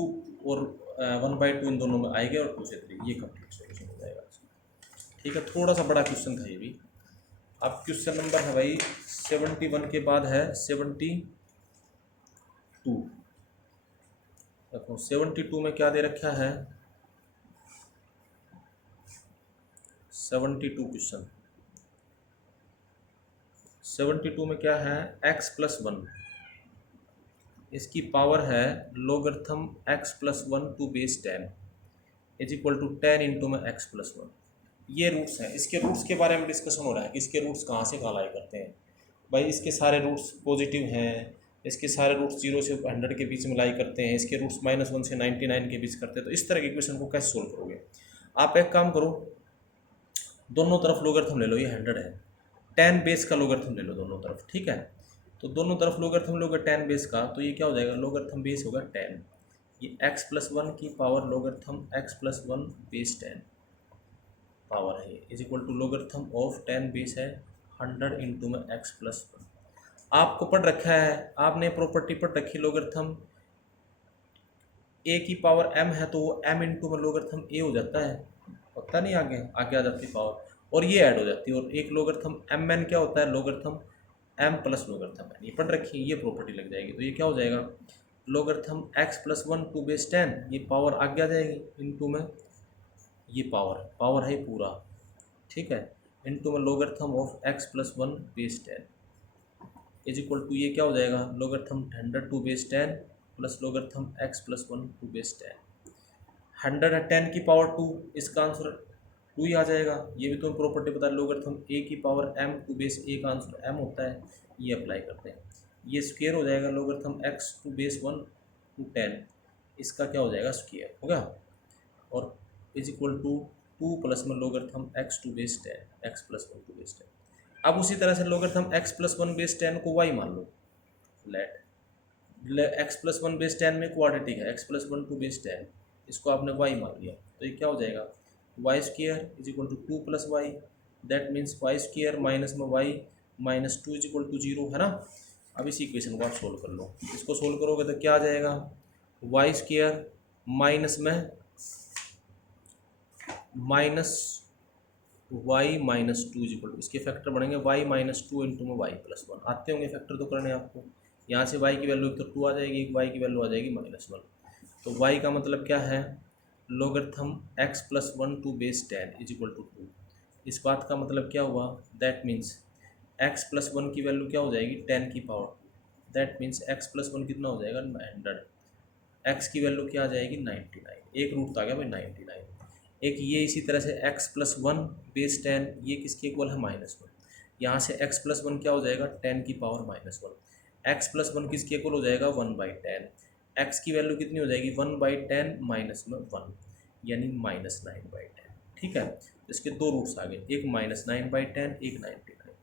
और 1/2 इन दोनों में आएगा और 2 से 3 ये कंप्लीट सोल्यूशन हो जाएगा। ठीक है, थोड़ा सा बड़ा क्वेश्चन था ये भी। अब क्वेश्चन नंबर है भाई 71 के बाद है 72। देखो 72 में क्या दे रखा है, 72 क्वेश्चन 72 में क्या है x प्लस 1, इसकी पावर है logarithm x plus 1 to base 10 is equal to 10 into में x प्लस 1। ये रूट्स हैं, इसके रूट्स के बारे में डिस्कशन हो रहा है कि इसके रूट्स कहाँ से कहाँ लाई करते हैं। भाई इसके सारे रूट्स पॉजिटिव हैं, इसके सारे रूट्स 0 से 100 के बीच में लाई करते हैं, इसके रूट्स -1 से 99 के बीच करते हैं। तो इस तरह के इक्वेशन को कैसे सोल्व करोगे, आप एक काम करो, दोनों तरफ लोगरिथम ले लो, ये 100 है, 10 बेस का लोगरिथम ले लो दोनों तरफ। ठीक है, तो दोनों तरफ लोगरिथम लोगे 10 बेस का, तो ये क्या हो जाएगा लोगरिथम बेस होगा 10, ये x प्लस 1 की power logarithm x plus 1 base 10 power है is equal to logarithm of 10 base है 100 इंटू में x प्लस 1। आपको पढ़ रखा है, आपने प्रॉपर्टी पढ़ रखी लोगरिथम a की पावर m है तो वो m इंटू में लोगरिथम a हो जाता है, होता नहीं, आगे आ जाती पावर और ये ऐड हो जाती है, और एक लोगरिथम mn क्या होता है logarithm m plus logarithm n, ये पढ़ रखी है, ये प्रॉपर्टी लग जाएगी। तो ये क्या हो जाएगा logarithm x plus 1 to base 10, ये पावर आगे आ जाएगी इंटू में ये पावर है पूरा। ठीक है, इंटू में logarithm of x plus 1 base 10 is equal to ये क्या हो जाएगा logarithm 100 to base 10 plus logarithm x plus 1 to base 10। 100 है 10 की पावर 2, इसका आंसर 2 ही आ जाएगा। ये भी तुम्हें प्रॉपर्टी बता रहे, लोगरिथम a की power m to base a का आंसर m होता है, ये अप्लाई करते हैं। ये स्क्वायर हो जाएगा logarithm x to base 1 to 10, इसका क्या हो जाएगा स्क्वायर होगा, और इज इक्वल टू 2 प्लस में logarithm x to base 10 x plus 1 to base 10। अब उसी तरह से लोगरिथम x प्लस 1 बेस 10 को y मान लो, लेट x प्लस 1 बेस 10 में क्वाड्रेटिक है x प्लस 1 टू बेस 10, इसको आपने y मान लिया, तो ये क्या हो जाएगा y square is equal to 2 plus y, that means y square minus में y minus 2 is equal to 0 है ना। अब इस इक्वेशन को आप सोल्व कर लो, इसको सोल्व करोगे तो क्या आ जाएगा वाई स्क्वायर माइनस में minus y minus two is equal to, इसके फैक्टर बनेंगे वाई माइनस टू इंटू में वाई प्लस वन। आते होंगे फैक्टर तो करने आपको। यहाँ से वाई की वैल्यू तो टू आ जाएगी, एक वाई की वैल्यू आ जाएगी माइनस वन। तो वाई का मतलब क्या है, logarithm x plus one to base ten is equal to two. इस बात का मतलब क्या हुआ, that means x plus one की वैल्यू क्या हो जाएगी, टेन की power two. That means x plus one कितना हो जाएगा, 100। एक्स की वैल्यू क्या आ जाएगी, 99। एक रूट आ गया भाई 99। एक ये इसी तरह से x plus one base ten, ये किसके इक्वल है, माइनस वन। यहाँ से एक्स प्लस वन क्या हो जाएगा, टेन की power minus one. X plus one किसके इक्वल हो जाएगा, वन बाई टेन। एक्स की वैल्यू कितनी हो जाएगी, वन बाई टेन माइनस में वन, यानी माइनस नाइन बाई टेन। ठीक है, तो इसके दो रूट्स आ गए, एक माइनस नाइन बाई टेन, एक 99।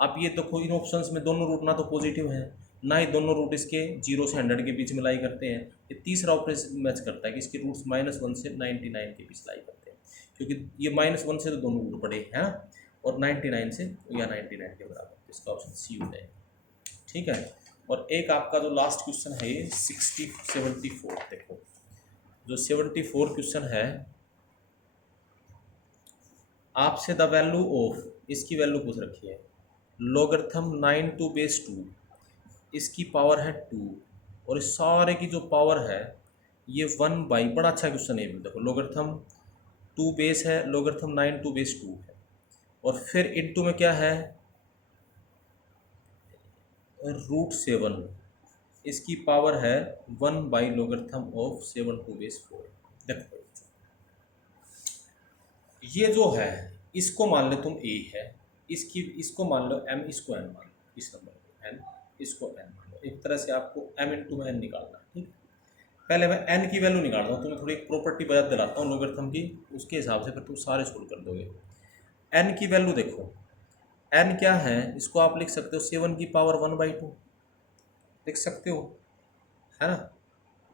अब ये देखो इन ऑप्शंस में दोनों रूट ना तो पॉजिटिव हैं, ना ही दोनों रूट इसके 0 से 100 के बीच में लाई करते हैं। ये तीसरा ऑपरेशन मैच करता है कि इसके रूट्स माइनस वन से 99 के बीच लाई करते हैं, क्योंकि ये माइनस वन से तो दोनों रूट पड़े हैं ना, और 99 से या 99 के बराबर। तो इसका ऑप्शन सी हो जाएगा। ठीक है, और एक आपका जो लास्ट क्वेश्चन है ये 74। देखो जो 74 क्वेश्चन है, आपसे द वैल्यू ऑफ, इसकी वैल्यू पूछ रखी है, लोगरिथम 9 टू बेस 2, इसकी पावर है 2, और इस सारे की जो पावर है ये 1 बाई, बड़ा अच्छा क्वेश्चन है ये भी। देखो लोगरिथम 2 बेस है, लोगरिथम 9 टू बेस 2 है, और फिर इनटू में क्या है, रूट 7, इसकी पावर है 1 by logarithm of 7 to base 4। देखो ये जो है, इसको मान लो तुम ए है, इसको मान लो एम, इसको एन मान लो, इस नंबर को एन, इसको एन मान लो। एक तरह से आपको एम इंटू में एन निकालना है। ठीक, पहले मैं एन की वैल्यू निकालता हूँ, तुम्हें थोड़ी एक प्रॉपर्टी बता दिलाता हूँ लोगरिथम की, उसके हिसाब से फिर तुम सारे सोल्व कर दोगे। एन की वैल्यू देखो, एन क्या है, इसको आप लिख सकते हो 7 की पावर 1/2 लिख सकते हो, है ना,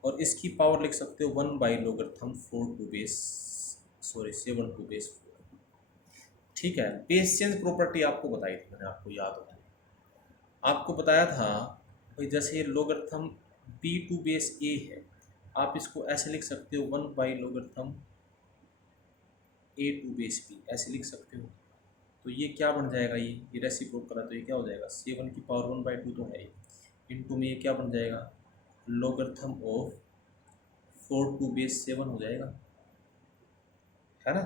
और इसकी पावर लिख सकते हो 1 by logarithm 4 to base, sorry 7 to base 4। ठीक है, बेस चेंज प्रॉपर्टी आपको बताई थी मैंने, आपको याद हो, आपको बताया था भाई, जैसे logarithm b to base a है, आप इसको ऐसे लिख सकते हो 1 by logarithm a to base b, ऐसे लिख सकते हो। तो ये क्या बन जाएगा, ये रेसिप्रोकल करा तो ये क्या हो जाएगा, 7 की पावर 1/2 तो है ही, इनटू में ये क्या बन जाएगा, लोगरिथम ऑफ 4 टू बेस 7 हो जाएगा, है ना।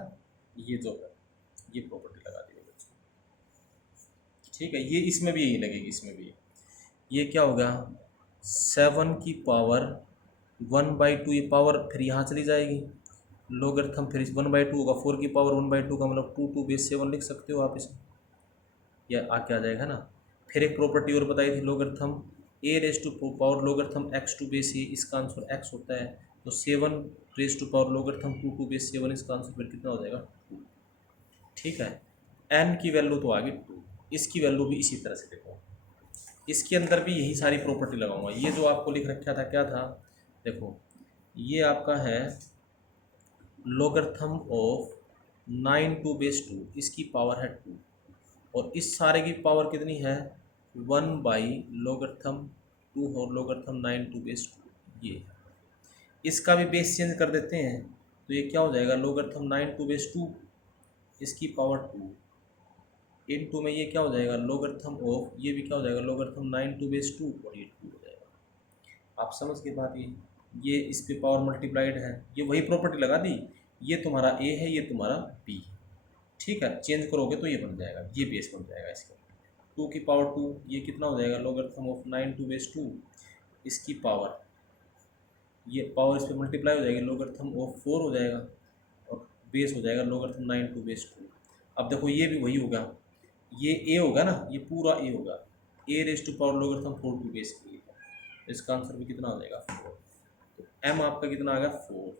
ये जो है ये प्रॉपर्टी लगा दी बच्चों। ठीक है, ये इसमें भी यही लगेगी, इसमें भी ये क्या होगा, 7 की पावर 1/2, ये पावर फिर यहाँ चली जाएगी, लोगरिथम फिर 1/2 होगा, 4 की पावर 1/2 का मतलब 2 टू बेस 7 लिख सकते हो आप इसे, या आके आ जाएगा ना। फिर एक प्रॉपर्टी और बताई थी, logarithm a raise to power logarithm x to base a, इसका आंसर एक्स होता है, तो 7 raise to power logarithm 2 to base 7, इसका आंसर फिर कितना हो जाएगा, 2। ठीक है, एन की वैल्यू तो आ गई 2, इसकी वैल्यू भी इसी तरह से देखो, इसके अंदर भी यही सारी प्रॉपर्टी लगाऊंगा। ये जो आपको लिख रखा था क्या था, देखो ये आपका है लोगरिथम ऑफ 9 टू बेस 2, इसकी पावर है 2, और इस सारे की पावर कितनी है, 1 बाई लोगरिथम 2 और लोगरिथम 9 टू बेस 2। ये इसका भी बेस चेंज कर देते हैं, तो ये क्या हो जाएगा, लोगरिथम 9 टू बेस 2, इसकी पावर 2, इनटू में ये क्या हो जाएगा, लोगरिथम ऑफ, ये भी क्या हो जाएगा, लोगरिथम 9 टू बेस 2, और ये 2 हो जाएगा। आप समझ के बात, ये इस पे पावर मल्टीप्लाइड है, ये वही प्रॉपर्टी लगा दी, ये तुम्हारा ए है, ये तुम्हारा बी है। ठीक है, चेंज करोगे तो ये बन जाएगा, ये बेस बन जाएगा इसका, 2 की पावर 2, ये कितना हो जाएगा, लोगरिथम ऑफ 9 टू बेस 2, इसकी पावर, ये पावर इस पर मल्टीप्लाई हो जाएगी, लोगरिथम ऑफ 4 हो जाएगा, और बेस हो जाएगा लोगरिथम 9 टू बेस 2। अब देखो ये भी वही होगा, ये ए होगा ना, ये पूरा ए होगा, a raise to power logarithm 4 to base a, इसका आंसर भी कितना हो जाएगा, 4। तो एम आपका कितना आ गया, 4,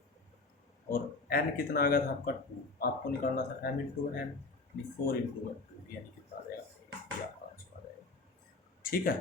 और एन कितना आ गया था आपका 2, आपको निकालना था एम इंटू एन, 4 इंटू 2, यानी कितना आ जाएगा, 4, ये आपका आंसर आ जाएगा। ठीक है।